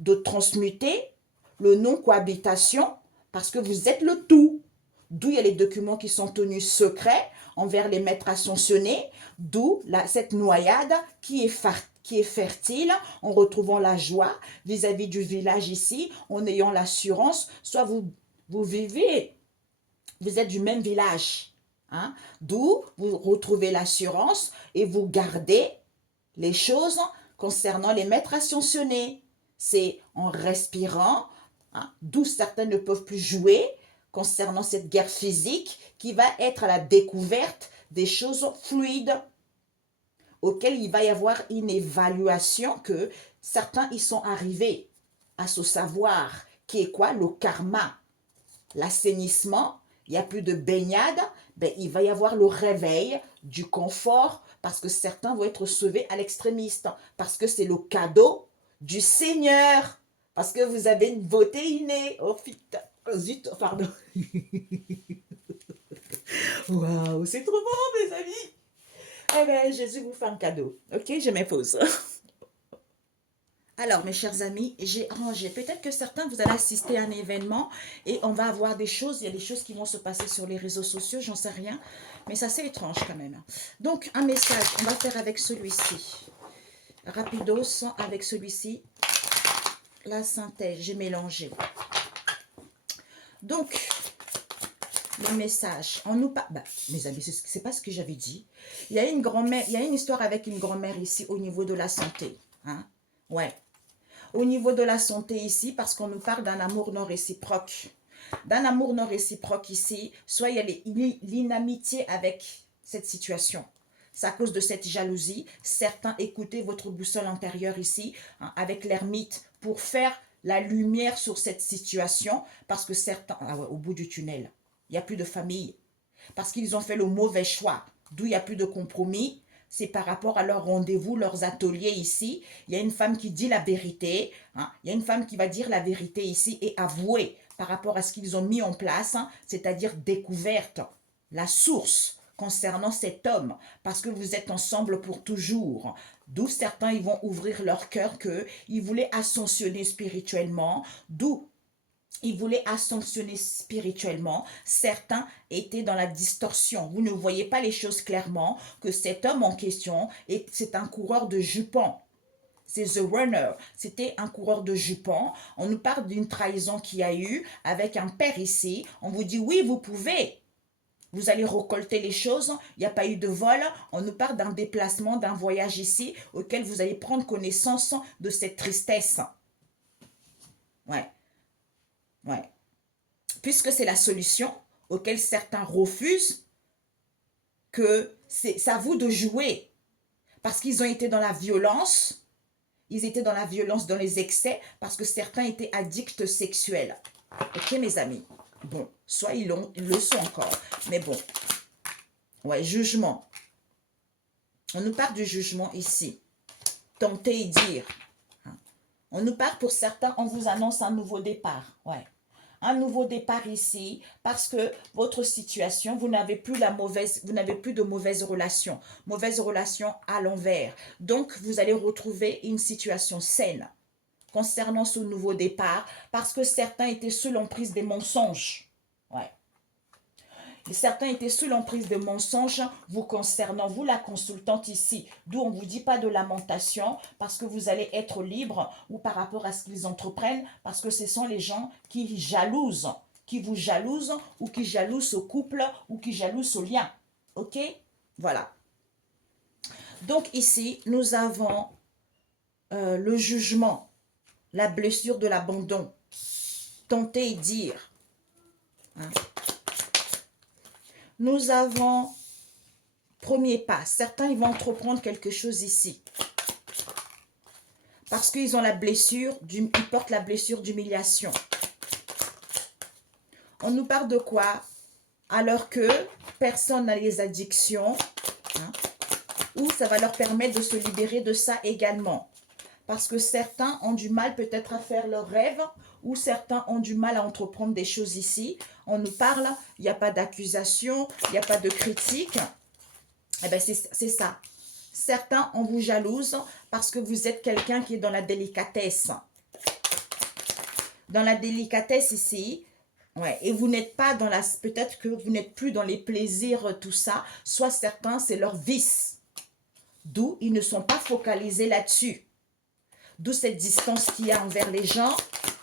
de transmuter le non-cohabitation, parce que vous êtes le tout. D'où il y a les documents qui sont tenus secrets envers les maîtres ascensionnés, d'où cette noyade qui est fertile, en retrouvant la joie vis-à-vis du village ici, en ayant l'assurance, soit vous vivez, vous êtes du même village, hein, d'où vous retrouvez l'assurance et vous gardez les choses concernant les maîtres ascensionnés. C'est en respirant, hein, d'où certains ne peuvent plus jouer concernant cette guerre physique qui va être à la découverte des choses fluides auxquelles il va y avoir une évaluation que certains y sont arrivés à ce savoir qui est quoi? Le karma, l'assainissement. Il n'y a plus de baignade, ben, il va y avoir le réveil du confort parce que certains vont être sauvés à l'extrémiste, parce que c'est le cadeau du Seigneur, parce que vous avez une beauté innée. Oh putain, oh, zut, pardon. Waouh, c'est trop bon, mes amis. Eh bien, Jésus vous fait un cadeau. Ok, je m'impose. Alors, mes chers amis, j'ai rangé. Peut-être que certains, vous allez assister à un événement et on va avoir des choses. Il y a des choses qui vont se passer sur les réseaux sociaux, j'en sais rien. Mais ça, c'est étrange quand même. Donc, un message, on va faire avec celui-ci. Rapidos, avec celui-ci. La synthèse, j'ai mélangé. Donc, le message. On nous parle. Bah, mes amis, c'est pas ce que j'avais dit. Il y a une grand-mère, il y a une histoire avec une grand-mère ici au niveau de la santé. Hein? Ouais. Au niveau de la santé ici, parce qu'on nous parle d'un amour non réciproque. D'un amour non réciproque ici, soit il y a l'inamitié avec cette situation. C'est à cause de cette jalousie. Certains écoutez votre boussole intérieure ici, hein, avec l'ermite, pour faire la lumière sur cette situation, parce que certains, ah ouais, au bout du tunnel, il n'y a plus de famille. Parce qu'ils ont fait le mauvais choix, d'où il n'y a plus de compromis. C'est par rapport à leurs rendez-vous, leurs ateliers ici. Il y a une femme qui dit la vérité. Hein. Il y a une femme qui va dire la vérité ici et avouer par rapport à ce qu'ils ont mis en place, hein, c'est-à-dire découverte, la source concernant cet homme, parce que vous êtes ensemble pour toujours. D'où certains ils vont ouvrir leur cœur qu'ils voulaient ascensionner spirituellement, d'où ils voulaient ascensionner spirituellement. Certains étaient dans la distorsion. Vous ne voyez pas les choses clairement, que cet homme en question, c'est un coureur de jupons. c'est The Runner. C'était un coureur de jupons. On nous parle d'une trahison qu'il y a eu avec un père ici. On vous dit, oui, vous pouvez. Vous allez récolter les choses. Il n'y a pas eu de vol. On nous parle d'un déplacement, d'un voyage ici auquel vous allez prendre connaissance de cette tristesse. Ouais, ouais. Puisque c'est la solution auquel certains refusent, que c'est à vous de jouer. Parce qu'ils ont été dans la violence. Ils étaient dans la violence, dans les excès, parce que certains étaient addicts sexuels. Ok, mes amis? Bon, soit ils le sont encore. Mais bon. Ouais, jugement. On nous parle du jugement ici. Tenter et dire. On nous parle pour certains, on vous annonce un nouveau départ. Ouais. Un nouveau départ ici parce que votre situation, vous n'avez plus de mauvaises relations. Mauvaises relations à l'envers. Donc, vous allez retrouver une situation saine concernant ce nouveau départ parce que certains étaient sous l'emprise des mensonges. Ouais. Et certains étaient sous l'emprise de mensonges vous concernant, vous la consultante ici, d'où on ne vous dit pas de lamentation parce que vous allez être libre ou par rapport à ce qu'ils entreprennent parce que ce sont les gens qui vous jalousent ou qui jalousent au couple ou qui jalousent au lien. Ok? Voilà. Donc ici, nous avons le jugement, la blessure de l'abandon, tenter et dire. Hein? Nous avons premier pas. Certains, ils vont entreprendre quelque chose ici. Parce qu'ils ont la blessure, ils portent la blessure d'humiliation. On nous parle de quoi? Alors que personne n'a les addictions. Hein, ou ça va leur permettre de se libérer de ça également. Parce que certains ont du mal peut-être à faire leurs rêves ou certains ont du mal à entreprendre des choses ici. On nous parle, il n'y a pas d'accusation, il n'y a pas de critique. Eh bien, c'est ça. Certains, on vous jalouse parce que vous êtes quelqu'un qui est dans la délicatesse. Dans la délicatesse ici, ouais, et vous n'êtes pas dans la... Peut-être que vous n'êtes plus dans les plaisirs, tout ça. Soit certains, c'est leur vice. D'où ils ne sont pas focalisés là-dessus. D'où cette distance qu'il y a envers les gens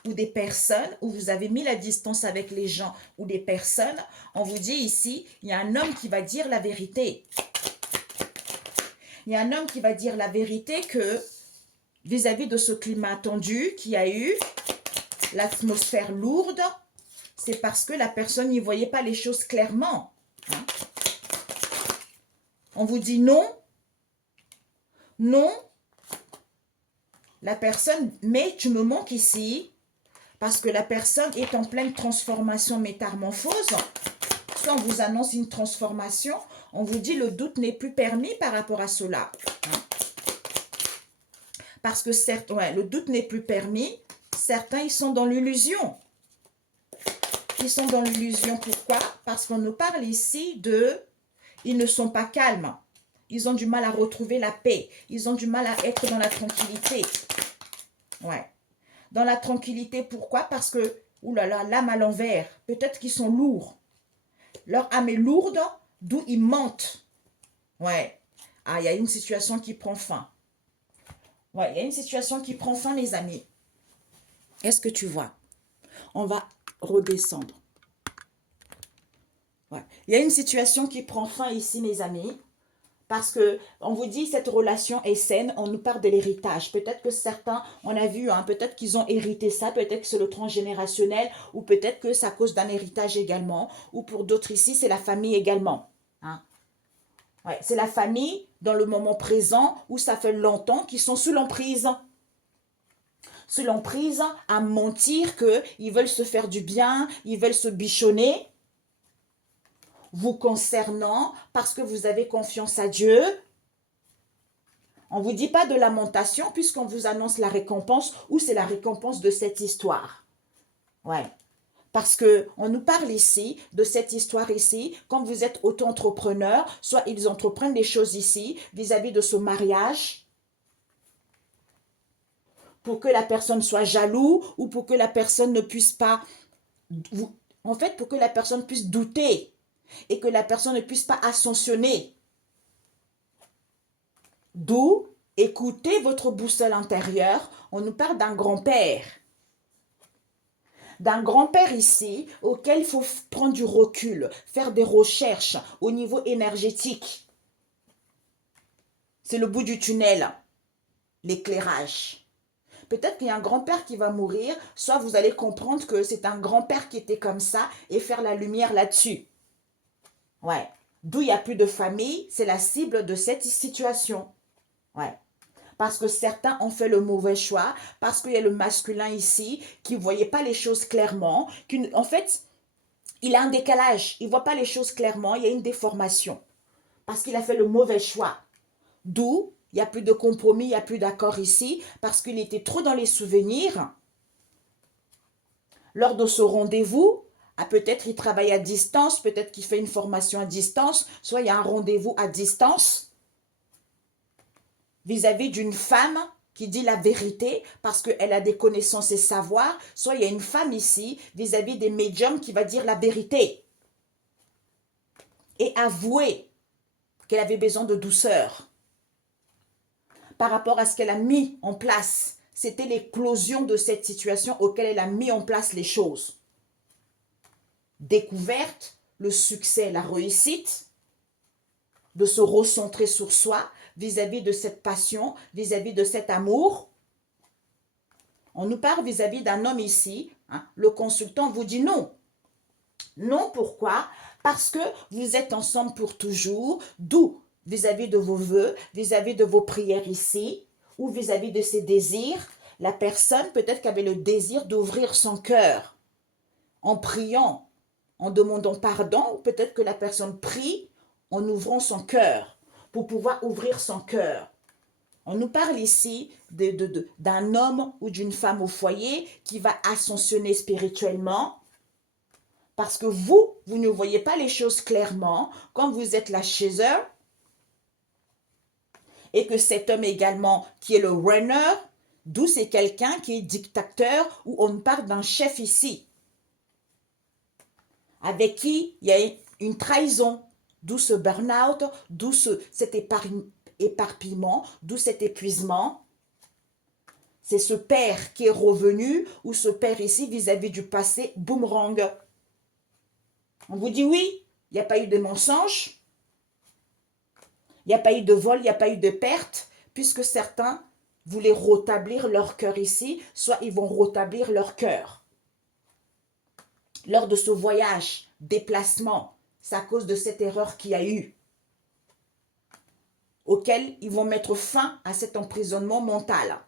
ou des personnes, où vous avez mis la distance avec les gens ou des personnes. On vous dit ici, il y a un homme qui va dire la vérité. Il y a un homme qui va dire la vérité que vis-à-vis de ce climat tendu qu'il y a eu, l'atmosphère lourde, c'est parce que la personne n'y voyait pas les choses clairement. Hein? On vous dit non, non, la personne, mais tu me manques ici, parce que la personne est en pleine transformation, métamorphose. Quand on vous annonce une transformation, on vous dit le doute n'est plus permis par rapport à cela. Hein? Parce que certes, ouais, le doute n'est plus permis. Certains, ils sont dans l'illusion. Ils sont dans l'illusion. Pourquoi? Parce qu'on nous parle ici de... Ils ne sont pas calmes. Ils ont du mal à retrouver la paix. Ils ont du mal à être dans la tranquillité. Ouais. Dans la tranquillité, pourquoi? Parce que, oulala, l'âme à l'envers. Peut-être qu'ils sont lourds. Leur âme est lourde, d'où ils mentent. Ouais. Ah, il y a une situation qui prend fin. Ouais, il y a une situation qui prend fin, mes amis. Est-ce que tu vois? On va redescendre. Ouais. Il y a une situation qui prend fin ici, mes amis. Parce que on vous dit cette relation est saine, on nous parle de l'héritage. Peut-être que certains, on a vu, hein, peut-être qu'ils ont hérité ça, peut-être que c'est le transgénérationnel, ou peut-être que c'est à cause d'un héritage également, ou pour d'autres ici, c'est la famille également. Hein. Ouais, c'est la famille dans le moment présent où ça fait longtemps qu'ils sont sous l'emprise. Sous l'emprise à mentir qu'ils veulent se faire du bien, ils veulent se bichonner. Vous concernant parce que vous avez confiance à Dieu. On ne vous dit pas de lamentation puisqu'on vous annonce la récompense ou c'est la récompense de cette histoire. Ouais. Parce qu'on nous parle ici de cette histoire ici, quand vous êtes auto-entrepreneur, soit ils entreprennent des choses ici vis-à-vis de ce mariage pour que la personne soit jaloux ou pour que la personne ne puisse pas, en fait pour que la personne puisse douter et que la personne ne puisse pas ascensionner. D'où Écoutez votre boussole intérieure. On nous parle d'un grand-père. D'un grand-père ici auquel il faut prendre du recul, faire des recherches au niveau énergétique. C'est le bout du tunnel, l'éclairage. Peut-être qu'il y a un grand-père qui va mourir, soit vous allez comprendre que c'est un grand-père qui était comme ça et faire la lumière là-dessus. Ouais. D'où il n'y a plus de famille, c'est la cible de cette situation. Ouais. Parce que certains ont fait le mauvais choix, parce qu'il y a le masculin ici qui ne voyait pas les choses clairement, en fait, il a un décalage, il ne voit pas les choses clairement, il y a une déformation, parce qu'il a fait le mauvais choix. D'où il n'y a plus de compromis, il n'y a plus d'accord ici, parce qu'il était trop dans les souvenirs. Lors de ce rendez-vous, peut-être il travaille à distance, peut-être qu'il fait une formation à distance, soit il y a un rendez-vous à distance vis-à-vis d'une femme qui dit la vérité parce qu'elle a des connaissances et savoirs, soit il y a une femme ici vis-à-vis des médiums qui va dire la vérité et avouer qu'elle avait besoin de douceur par rapport à ce qu'elle a mis en place. C'était l'éclosion de cette situation auquel elle a mis en place les choses. Découverte, le succès, la réussite, de se recentrer sur soi vis-à-vis de cette passion, vis-à-vis de cet amour. On nous parle vis-à-vis d'un homme ici. Le consultant vous dit non. Non, pourquoi? Parce que vous êtes ensemble pour toujours, d'où vis-à-vis de vos vœux, vis-à-vis de vos prières ici, ou vis-à-vis de ses désirs, la personne peut-être qu'avait le désir d'ouvrir son cœur en priant, en demandant pardon, ou peut-être que la personne prie en ouvrant son cœur, pour pouvoir ouvrir son cœur. On nous parle ici d'un homme ou d'une femme au foyer qui va ascensionner spirituellement, parce que vous ne voyez pas les choses clairement quand vous êtes là chez eux, et que cet homme également qui est le runner, d'où c'est quelqu'un qui est dictateur, ou on parle d'un chef ici, avec qui il y a une trahison, d'où ce burn-out, d'où cet éparpillement, d'où cet épuisement. C'est ce père qui est revenu, ou ce père ici vis-à-vis du passé, boomerang. On vous dit oui, il n'y a pas eu de mensonges, il n'y a pas eu de vol, il n'y a pas eu de perte, puisque certains voulaient rétablir leur cœur ici, soit ils vont rétablir leur cœur. Lors de ce voyage, déplacement, c'est à cause de cette erreur qu'il y a eu, auquel ils vont mettre fin à cet emprisonnement mental.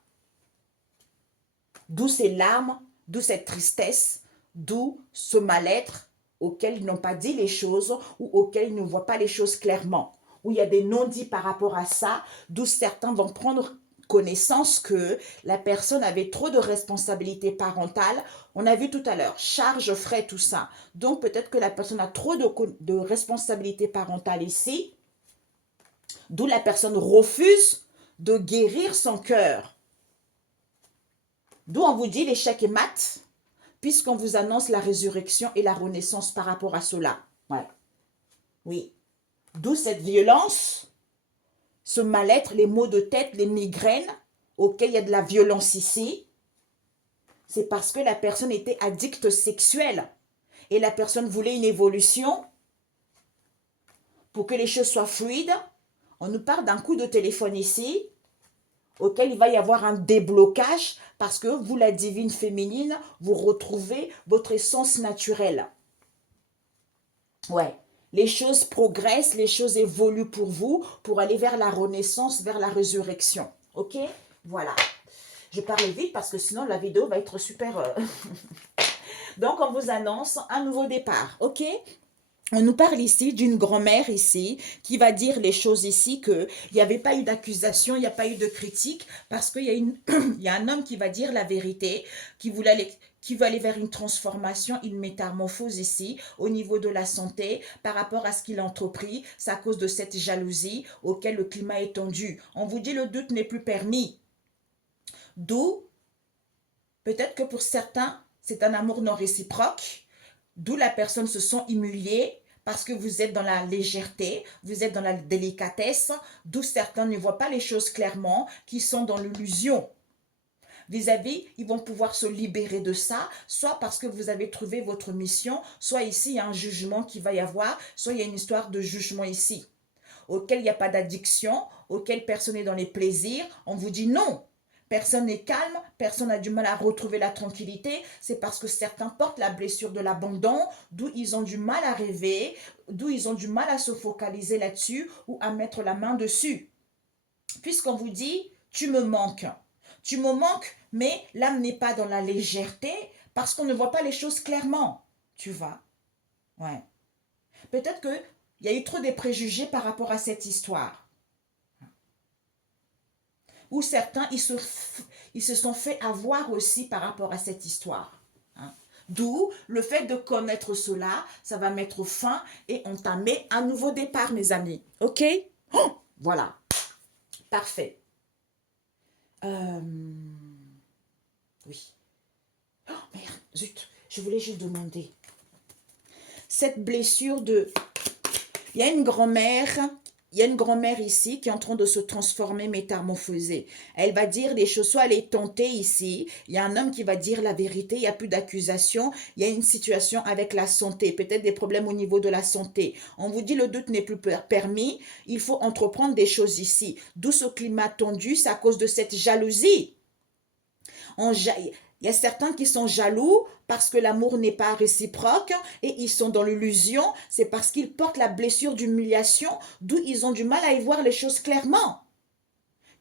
D'où ces larmes, d'où cette tristesse, d'où ce mal-être auquel ils n'ont pas dit les choses ou auquel ils ne voient pas les choses clairement. Où il y a des non-dits par rapport à ça, d'où certains vont prendre connaissance que la personne avait trop de responsabilités parentales. On a vu tout à l'heure, charges, frais, tout ça. Donc peut-être que la personne a trop de responsabilités parentales ici, d'où la personne refuse de guérir son cœur. D'où on vous dit l'échec est mat, puisqu'on vous annonce la résurrection et la renaissance par rapport à cela. Ouais. Oui. D'où cette violence, ce mal-être, les maux de tête, les migraines, auxquels il y a de la violence ici. C'est parce que la personne était addicte sexuelle et la personne voulait une évolution pour que les choses soient fluides. On nous parle d'un coup de téléphone ici, auquel il va y avoir un déblocage parce que vous, la divine féminine, vous retrouvez votre essence naturelle. Ouais, les choses progressent, les choses évoluent pour vous, pour aller vers la renaissance, vers la résurrection. Ok? Voilà. Je parle vite parce que sinon la vidéo va être super... Donc, on vous annonce un nouveau départ. Ok? On nous parle ici d'une grand-mère ici qui va dire les choses ici qu'il n'y avait pas eu d'accusation, il n'y a pas eu de critique parce qu'il y a il y a un homme qui va dire la vérité, qui veut aller vers une transformation, une métamorphose ici au niveau de la santé par rapport à ce qu'il a entrepris. C'est à cause de cette jalousie auquel le climat est tendu. On vous dit le doute n'est plus permis. D'où, peut-être que pour certains, c'est un amour non réciproque, d'où la personne se sent humiliée parce que vous êtes dans la légèreté, vous êtes dans la délicatesse, d'où certains ne voient pas les choses clairement, qui sont dans l'illusion. Vis-à-vis, ils vont pouvoir se libérer de ça, soit parce que vous avez trouvé votre mission, soit ici, il y a un jugement qui va y avoir, soit il y a une histoire de jugement ici, auquel il n'y a pas d'addiction, auquel personne n'est dans les plaisirs. On vous dit non. Personne n'est calme, personne n'a du mal à retrouver la tranquillité. C'est parce que certains portent la blessure de l'abandon, d'où ils ont du mal à rêver, d'où ils ont du mal à se focaliser là-dessus ou à mettre la main dessus. Puisqu'on vous dit, tu me manques. Tu me manques, mais l'âme n'est pas dans la légèreté parce qu'on ne voit pas les choses clairement. Tu vois? Ouais. Peut-être qu'il y a eu trop de préjugés par rapport à cette histoire. Ou certains, ils se sont fait avoir aussi par rapport à cette histoire. Hein. D'où le fait de connaître cela, ça va mettre fin et entamer un nouveau départ, mes amis. Ok? Oh, voilà. Parfait. Oui. Oh, merde, zut. Je voulais juste demander. Cette blessure de... Il y a une grand-mère... Il y a une grand-mère ici qui est en train de se transformer, métamorphoser. Elle va dire des choses, soit elle est tentée ici, il y a un homme qui va dire la vérité, il n'y a plus d'accusation, il y a une situation avec la santé, peut-être des problèmes au niveau de la santé. On vous dit le doute n'est plus permis, il faut entreprendre des choses ici. D'où ce climat tendu, c'est à cause de cette jalousie. Il y a certains qui sont jaloux parce que l'amour n'est pas réciproque et ils sont dans l'illusion. C'est parce qu'ils portent la blessure d'humiliation, d'où ils ont du mal à y voir les choses clairement.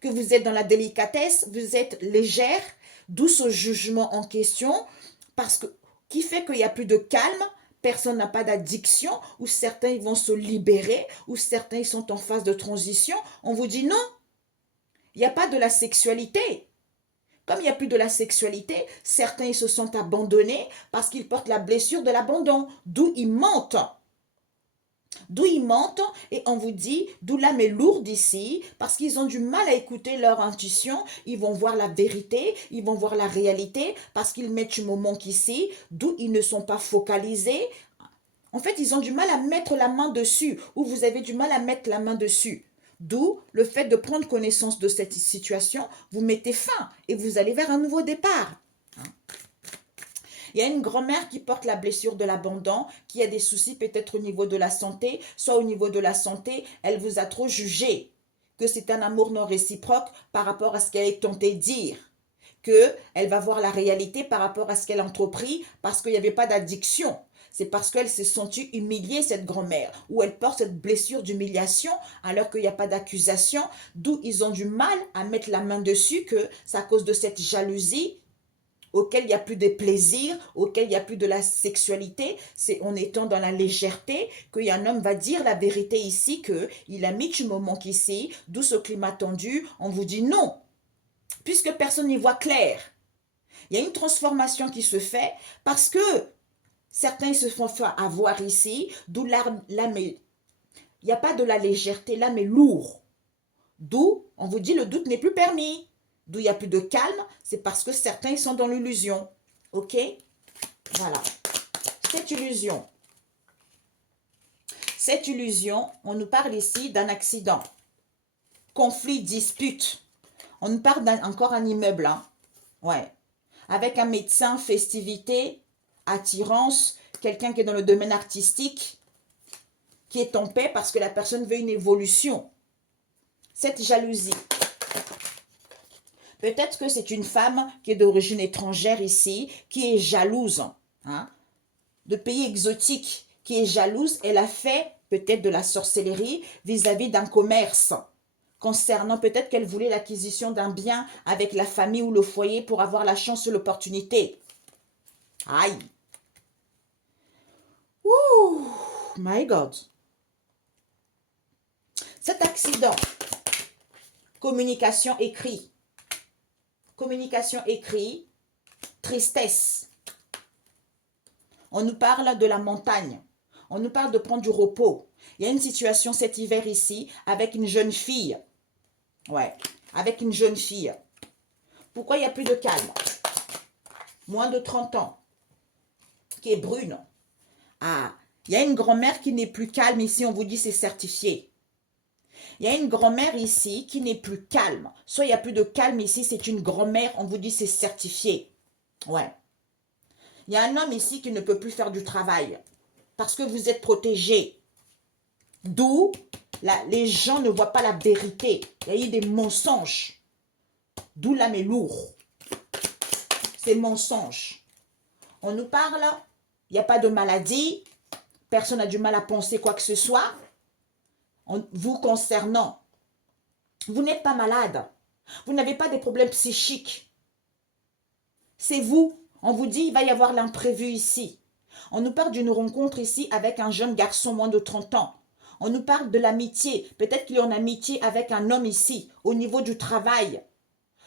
Que vous êtes dans la délicatesse, vous êtes légère, d'où ce jugement en question, parce que qui fait qu'il n'y a plus de calme, personne n'a pas d'addiction, ou certains ils vont se libérer, ou certains ils sont en phase de transition. On vous dit non, il n'y a pas de la sexualité. Comme il n'y a plus de la sexualité, certains ils se sont abandonnés parce qu'ils portent la blessure de l'abandon, d'où ils mentent. D'où ils mentent et on vous dit, d'où l'âme est lourde ici, parce qu'ils ont du mal à écouter leur intuition, ils vont voir la vérité, ils vont voir la réalité, parce qu'ils mettent du moment qu'ici, d'où ils ne sont pas focalisés. En fait, ils ont du mal à mettre la main dessus, ou vous avez du mal à mettre la main dessus. D'où le fait de prendre connaissance de cette situation, vous mettez fin et vous allez vers un nouveau départ. Il y a une grand-mère qui porte la blessure de l'abandon, qui a des soucis peut-être au niveau de la santé, soit au niveau de la santé, elle vous a trop jugé, que c'est un amour non réciproque par rapport à ce qu'elle est tentée de dire, qu'elle va voir la réalité par rapport à ce qu'elle a entrepris parce qu'il n'y avait pas d'addiction. C'est parce qu'elle s'est sentie humiliée, cette grand-mère, ou elle porte cette blessure d'humiliation alors qu'il n'y a pas d'accusation, d'où ils ont du mal à mettre la main dessus, que c'est à cause de cette jalousie auquel il n'y a plus de plaisir, auquel il n'y a plus de la sexualité, c'est en étant dans la légèreté qu'un homme va dire la vérité ici, qu'il a mis du moment qu'ici, d'où ce climat tendu, on vous dit non, puisque personne n'y voit clair. Il y a une transformation qui se fait parce que certains se font faire avoir ici, d'où l'âme est... Il n'y a pas de la légèreté, l'âme est lourde. D'où, on vous dit, le doute n'est plus permis. D'où il n'y a plus de calme, c'est parce que certains sont dans l'illusion. Ok? Voilà. Cette illusion. Cette illusion, on nous parle ici d'un accident. Conflit, dispute. On nous parle encore un immeuble. Hein? Ouais. Avec un médecin, festivité, attirance, quelqu'un qui est dans le domaine artistique, qui est en paix parce que la personne veut une évolution. Cette jalousie. Peut-être que c'est une femme qui est d'origine étrangère ici, qui est jalouse, hein, de pays exotiques, qui est jalouse. Elle a fait peut-être de la sorcellerie vis-à-vis d'un commerce, concernant peut-être qu'elle voulait l'acquisition d'un bien avec la famille ou le foyer pour avoir la chance ou l'opportunité. Aïe. Ouh, my God. Cet accident, communication écrit. Communication écrit, tristesse. On nous parle de la montagne. On nous parle de prendre du repos. Il y a une situation cet hiver ici avec une jeune fille. Ouais, avec une jeune fille. Pourquoi il n'y a plus de calme? Moins de 30 ans. Qui est brune. Ah, Il y a une grand-mère qui n'est plus calme ici, on vous dit c'est certifié. Il y a une grand-mère ici qui n'est plus calme. Soit il n'y a plus de calme ici, c'est une grand-mère, on vous dit c'est certifié. Ouais. Il y a un homme ici qui ne peut plus faire du travail parce que vous êtes protégé. D'où les gens ne voient pas la vérité. Il y a eu des mensonges. D'où l'âme est lourd. C'est mensonge. On nous parle, il n'y a pas de maladie, personne n'a du mal à penser quoi que ce soit. Vous concernant, vous n'êtes pas malade. Vous n'avez pas des problèmes psychiques. C'est vous. On vous dit, il va y avoir l'imprévu ici. On nous parle d'une rencontre ici avec un jeune garçon moins de 30 ans. On nous parle de l'amitié. Peut-être qu'il y a une amitié avec un homme ici, au niveau du travail.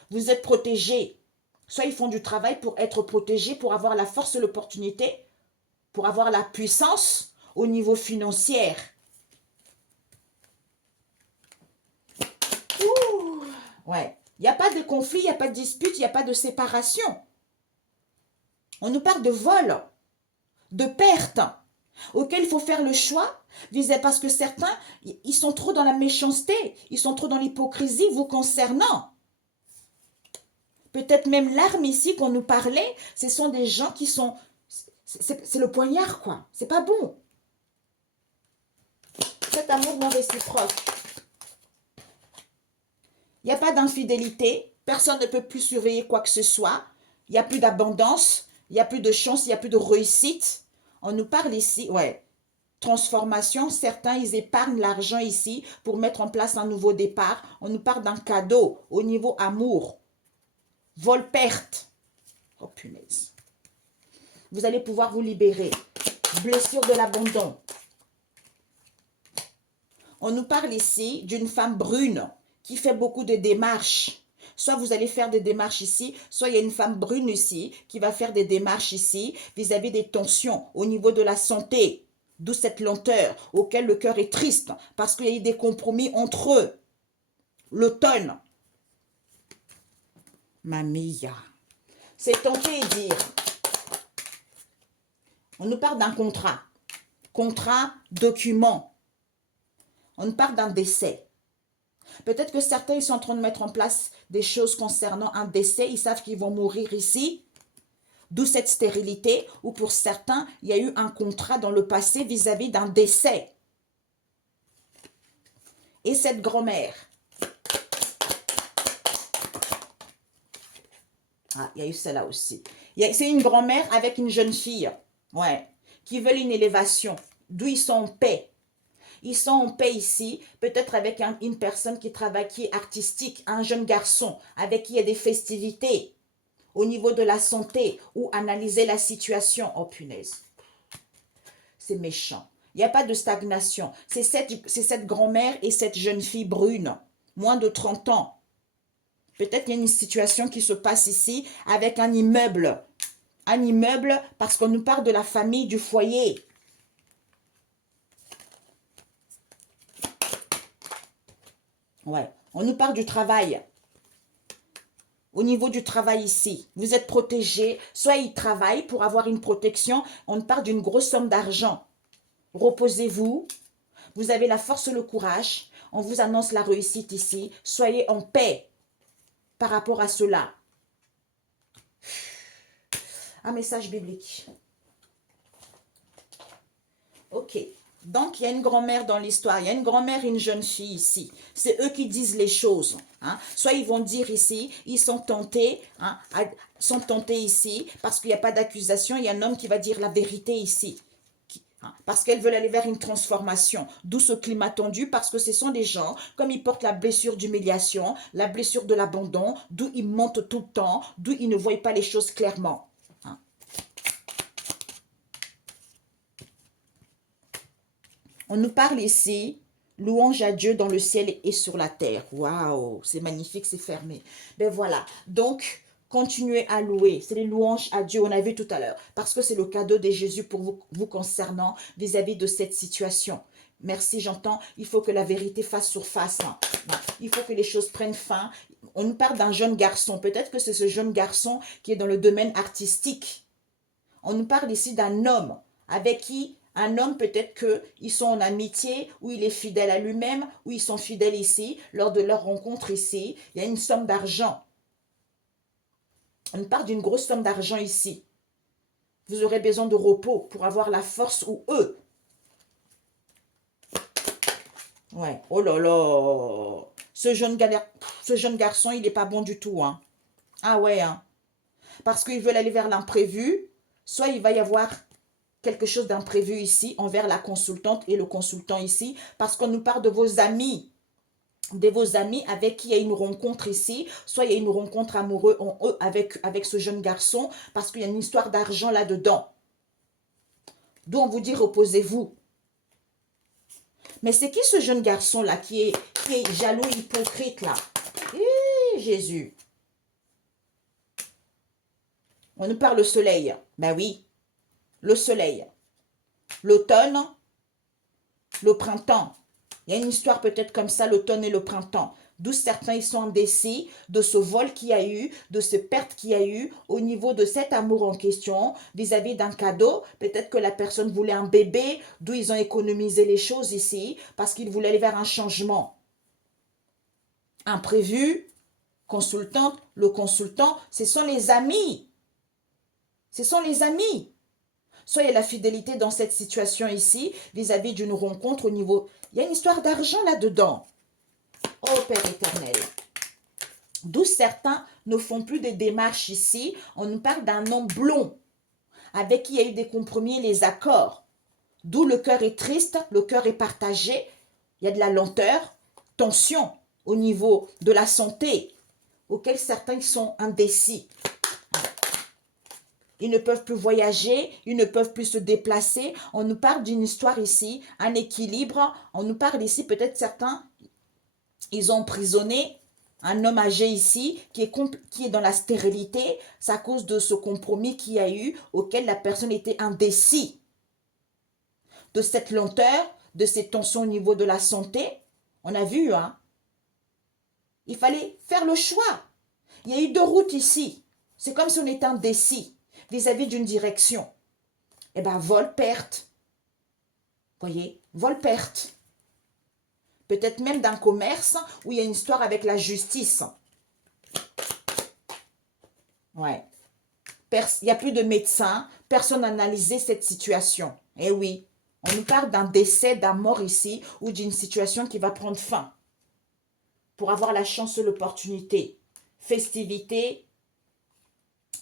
Vous êtes protégés. Soit ils font du travail pour être protégés, pour avoir la force et l'opportunité, pour avoir la puissance au niveau financier. Ouh, ouais. Il n'y a pas de conflit, il n'y a pas de dispute, il n'y a pas de séparation. On nous parle de vol, de perte, auquel il faut faire le choix, parce que certains, ils sont trop dans la méchanceté, ils sont trop dans l'hypocrisie vous concernant. Peut-être même l'arme ici qu'on nous parlait, ce sont des gens qui sont... C'est le poignard, quoi. C'est pas bon. Cet amour non réciproque. Il n'y a pas d'infidélité. Personne ne peut plus surveiller quoi que ce soit. Il n'y a plus d'abondance. Il n'y a plus de chance. Il n'y a plus de réussite. On nous parle ici, ouais, transformation. Certains, ils épargnent l'argent ici pour mettre en place un nouveau départ. On nous parle d'un cadeau au niveau amour. Vol-perte. Oh punaise. Vous allez pouvoir vous libérer. Blessure de l'abandon. On nous parle ici d'une femme brune qui fait beaucoup de démarches. Soit vous allez faire des démarches ici, soit il y a une femme brune ici qui va faire des démarches ici vis-à-vis des tensions au niveau de la santé. D'où cette lenteur auquel le cœur est triste parce qu'il y a eu des compromis entre eux. L'automne. Mamia. C'est tenter et dire. On nous parle d'un contrat. Contrat, document. On nous parle d'un décès. Peut-être que certains ils sont en train de mettre en place des choses concernant un décès. Ils savent qu'ils vont mourir ici. D'où cette stérilité. Ou pour certains, il y a eu un contrat dans le passé vis-à-vis d'un décès. Et cette grand-mère. Ah, il y a eu celle-là aussi. C'est une grand-mère avec une jeune fille. Ouais. Qui veulent une élévation. D'où ils sont en paix. Ils sont en paix ici, peut-être avec une personne qui travaille, qui est artistique, un jeune garçon, avec qui il y a des festivités, au niveau de la santé, ou analyser la situation. Oh punaise, c'est méchant. Il n'y a pas de stagnation. C'est cette grand-mère et cette jeune fille brune, moins de 30 ans. Peut-être qu'il y a une situation qui se passe ici avec un immeuble. Un immeuble parce qu'on nous parle de la famille, du foyer. Ouais, on nous parle du travail. Au niveau du travail ici, vous êtes protégé. Soit ils travaillent pour avoir une protection. On parle d'une grosse somme d'argent. Reposez-vous. Vous avez la force et le courage. On vous annonce la réussite ici. Soyez en paix par rapport à cela. Un message biblique. Ok. Donc, il y a une grand-mère dans l'histoire. Il y a une grand-mère et une jeune fille ici. C'est eux qui disent les choses. Hein. Soit ils vont dire ici, ils sont tentés, hein, sont tentés ici, parce qu'il n'y a pas d'accusation. Il y a un homme qui va dire la vérité ici. Parce qu'elles veulent aller vers une transformation. D'où ce climat tendu, parce que ce sont des gens, comme ils portent la blessure d'humiliation, la blessure de l'abandon, d'où ils mentent tout le temps, d'où ils ne voient pas les choses clairement. On nous parle ici, louange à Dieu dans le ciel et sur la terre. Waouh, c'est magnifique, c'est fermé. Ben voilà, donc continuez à louer. C'est les louanges à Dieu, on a vu tout à l'heure. Parce que c'est le cadeau de Jésus pour vous concernant vis-à-vis de cette situation. Merci, j'entends. Il faut que la vérité fasse surface. Il faut que les choses prennent fin. On nous parle d'un jeune garçon. Peut-être que c'est ce jeune garçon qui est dans le domaine artistique. On nous parle ici d'un homme avec qui Un homme, peut-être qu'ils sont en amitié, ou il est fidèle à lui-même, ou ils sont fidèles ici. Lors de leur rencontre ici, il y a une somme d'argent. On parle d'une grosse somme d'argent ici. Vous aurez besoin de repos pour avoir la force ou eux. Ouais. Oh là là. Ce jeune garçon, il n'est pas bon du tout. Hein. Ah ouais. Hein. Parce qu'ils veulent aller vers l'imprévu. Soit il va y avoir quelque chose d'imprévu ici envers la consultante et le consultant ici. Parce qu'on nous parle de vos amis. De vos amis avec qui il y a une rencontre ici. Soit il y a une rencontre amoureuse avec ce jeune garçon. Parce qu'il y a une histoire d'argent là-dedans. D'où on vous dit reposez-vous. Mais c'est qui ce jeune garçon-là qui est jaloux, hypocrite là? Jésus. On nous parle le soleil. Ben oui, le soleil. L'automne, le printemps. Il y a une histoire peut-être comme ça, l'automne et le printemps. D'où certains ils sont indécis de ce vol qu'il y a eu, de ce perte qu'il y a eu au niveau de cet amour en question vis-à-vis d'un cadeau. Peut-être que la personne voulait un bébé, d'où ils ont économisé les choses ici parce qu'ils voulaient aller vers un changement. Imprévu, consultante, le consultant, ce sont les amis. Ce sont les amis. Soit il y a la fidélité dans cette situation ici vis-à-vis d'une rencontre au niveau... Il y a une histoire d'argent là-dedans. Oh Père éternel. D'où certains ne font plus de démarches ici. On nous parle d'un homme blond avec qui il y a eu des compromis et les accords. D'où le cœur est triste, le cœur est partagé. Il y a de la lenteur, tension au niveau de la santé, auquel certains sont indécis. Ils ne peuvent plus voyager, ils ne peuvent plus se déplacer. On nous parle d'une histoire ici, un équilibre. On nous parle ici, peut-être certains, ils ont emprisonné un homme âgé ici qui est dans la stérilité. C'est à cause de ce compromis qu'il y a eu, auquel la personne était indécis. De cette lenteur, de ces tensions au niveau de la santé, on a vu, hein. Il fallait faire le choix. Il y a eu deux routes ici. C'est comme si on était indécis vis-à-vis d'une direction. Eh bien, vol-perte. Voyez, vol-perte. Peut-être même d'un commerce où il y a une histoire avec la justice. Ouais. Il n'y a plus de médecin. Personne n'a analysé cette situation. Eh oui, on nous parle d'un décès, d'un mort ici ou d'une situation qui va prendre fin. Pour avoir la chance et l'opportunité. Festivité,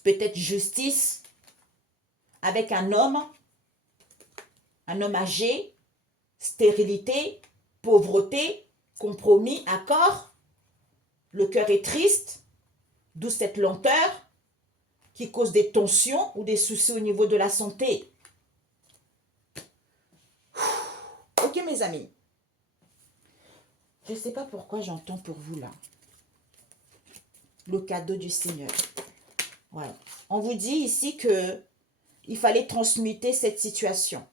peut-être justice, avec un homme âgé, stérilité, pauvreté, compromis, accord. Le cœur est triste, d'où cette lenteur qui cause des tensions ou des soucis au niveau de la santé. Ok mes amis, je ne sais pas pourquoi j'entends pour vous là. Le cadeau du Seigneur. Ouais. On vous dit ici que il fallait transmuter cette situation.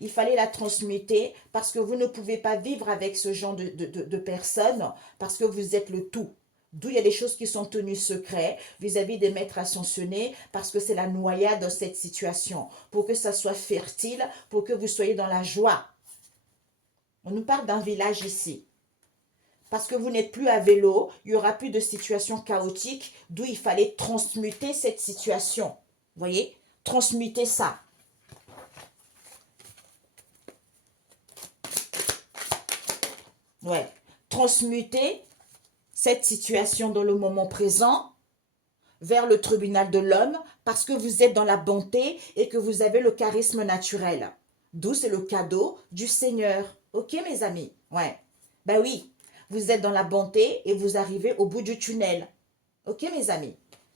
Il fallait la transmuter parce que vous ne pouvez pas vivre avec ce genre de personnes parce que vous êtes le tout. D'où il y a des choses qui sont tenues secrètes vis-à-vis des maîtres ascensionnés parce que c'est la noyade dans cette situation. Pour que ça soit fertile, pour que vous soyez dans la joie. On nous parle d'un village ici. Parce que vous n'êtes plus à vélo, il n'y aura plus de situation chaotique, d'où il fallait transmuter cette situation. Vous voyez? Transmuter ça. Ouais. Transmuter cette situation dans le moment présent vers le tribunal de l'homme parce que vous êtes dans la bonté et que vous avez le charisme naturel. D'où c'est le cadeau du Seigneur. Ok mes amis? Ouais. Ben oui. Vous êtes dans la bonté et vous arrivez au bout du tunnel. Ok mes amis?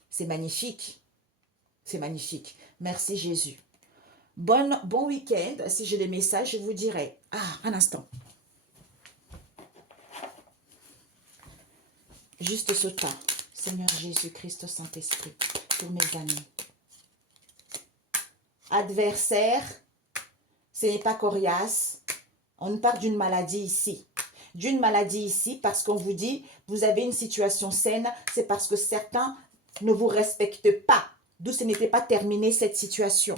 C'est magnifique. C'est magnifique. Merci Jésus. Bon week-end. Si j'ai des messages, je vous dirai. Ah, un instant. Juste ce temps. Seigneur Jésus-Christ, Saint-Esprit, pour mes amis. Adversaire, ce n'est pas coriace. On parle d'une maladie ici. D'une maladie ici parce qu'on vous dit, vous avez une situation saine, c'est parce que certains ne vous respectent pas. D'où ce n'était pas terminé cette situation.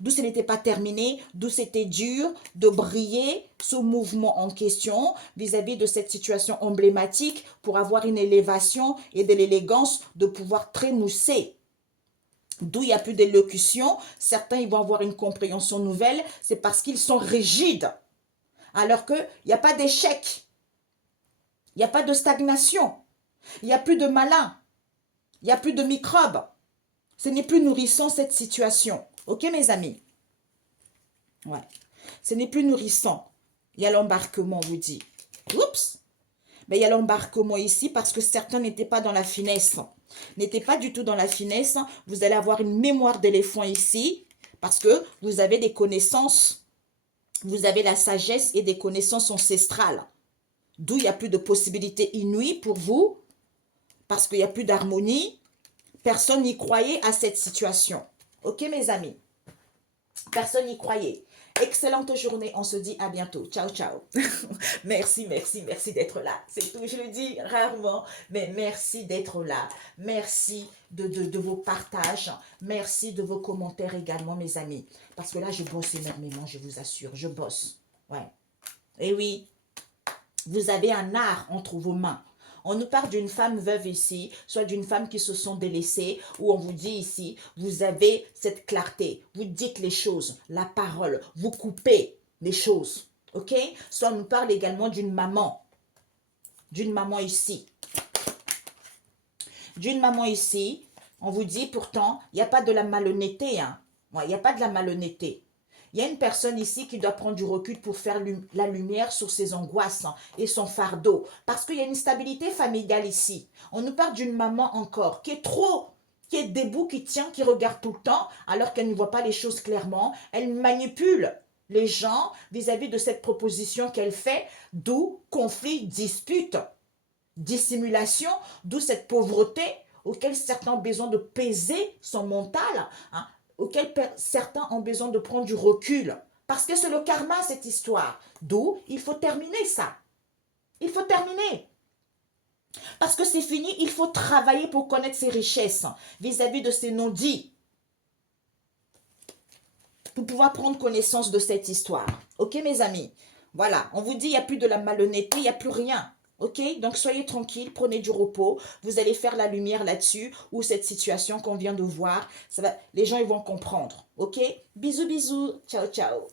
D'où ce n'était pas terminé, d'où c'était dur de briller ce mouvement en question vis-à-vis de cette situation emblématique pour avoir une élévation et de l'élégance de pouvoir trémousser. D'où il n'y a plus d'élocution. Certains ils vont avoir une compréhension nouvelle, c'est parce qu'ils sont rigides. Alors qu'il n'y a pas d'échec, il n'y a pas de stagnation, il n'y a plus de malin, il n'y a plus de microbes. Ce n'est plus nourrissant cette situation. Ok mes amis? Ouais. Ce n'est plus nourrissant. Il y a l'embarquement, on vous dit. Oups! Mais il y a l'embarquement ici parce que certains n'étaient pas dans la finesse. N'étaient pas du tout dans la finesse. Vous allez avoir une mémoire d'éléphant ici parce que vous avez des connaissances. Vous avez la sagesse et des connaissances ancestrales. D'où il n'y a plus de possibilités inouïes pour vous parce qu'il n'y a plus d'harmonie. Personne n'y croyait à cette situation. Ok mes amis? Personne n'y croyait. Excellente journée. On se dit à bientôt. Ciao, ciao. Merci, merci, merci d'être là. C'est tout. Je le dis rarement, mais merci d'être là. Merci de vos partages. Merci de vos commentaires également, mes amis. Parce que là, je bosse énormément, je vous assure. Je bosse. Ouais. Et oui, vous avez un art entre vos mains. On nous parle d'une femme veuve ici, soit d'une femme qui se sont délaissées, où on vous dit ici, vous avez cette clarté, vous dites les choses, la parole, vous coupez les choses, ok? Soit on nous parle également d'une maman ici. D'une maman ici, on vous dit pourtant, il n'y a pas de la malhonnêteté, hein? Ouais, il n'y a pas de la malhonnêteté. Il y a une personne ici qui doit prendre du recul pour faire la lumière sur ses angoisses et son fardeau. Parce qu'il y a une stabilité familiale ici. On nous parle d'une maman encore qui est debout, qui tient, qui regarde tout le temps, alors qu'elle ne voit pas les choses clairement. Elle manipule les gens vis-à-vis de cette proposition qu'elle fait, d'où conflit, dispute, dissimulation, d'où cette pauvreté auquel certains ont besoin de peser son mental, hein, auquel certains ont besoin de prendre du recul. Parce que c'est le karma, cette histoire. D'où il faut terminer ça. Il faut terminer. Parce que c'est fini, il faut travailler pour connaître ses richesses vis-à-vis de ces non-dits. Pour pouvoir prendre connaissance de cette histoire. Ok, mes amis? Voilà, on vous dit, il n'y a plus de la malhonnêteté, il n'y a plus rien. Ok, donc soyez tranquille, prenez du repos. Vous allez faire la lumière là-dessus ou cette situation qu'on vient de voir. Les gens ils vont comprendre. Ok, bisous, bisous. Ciao, ciao.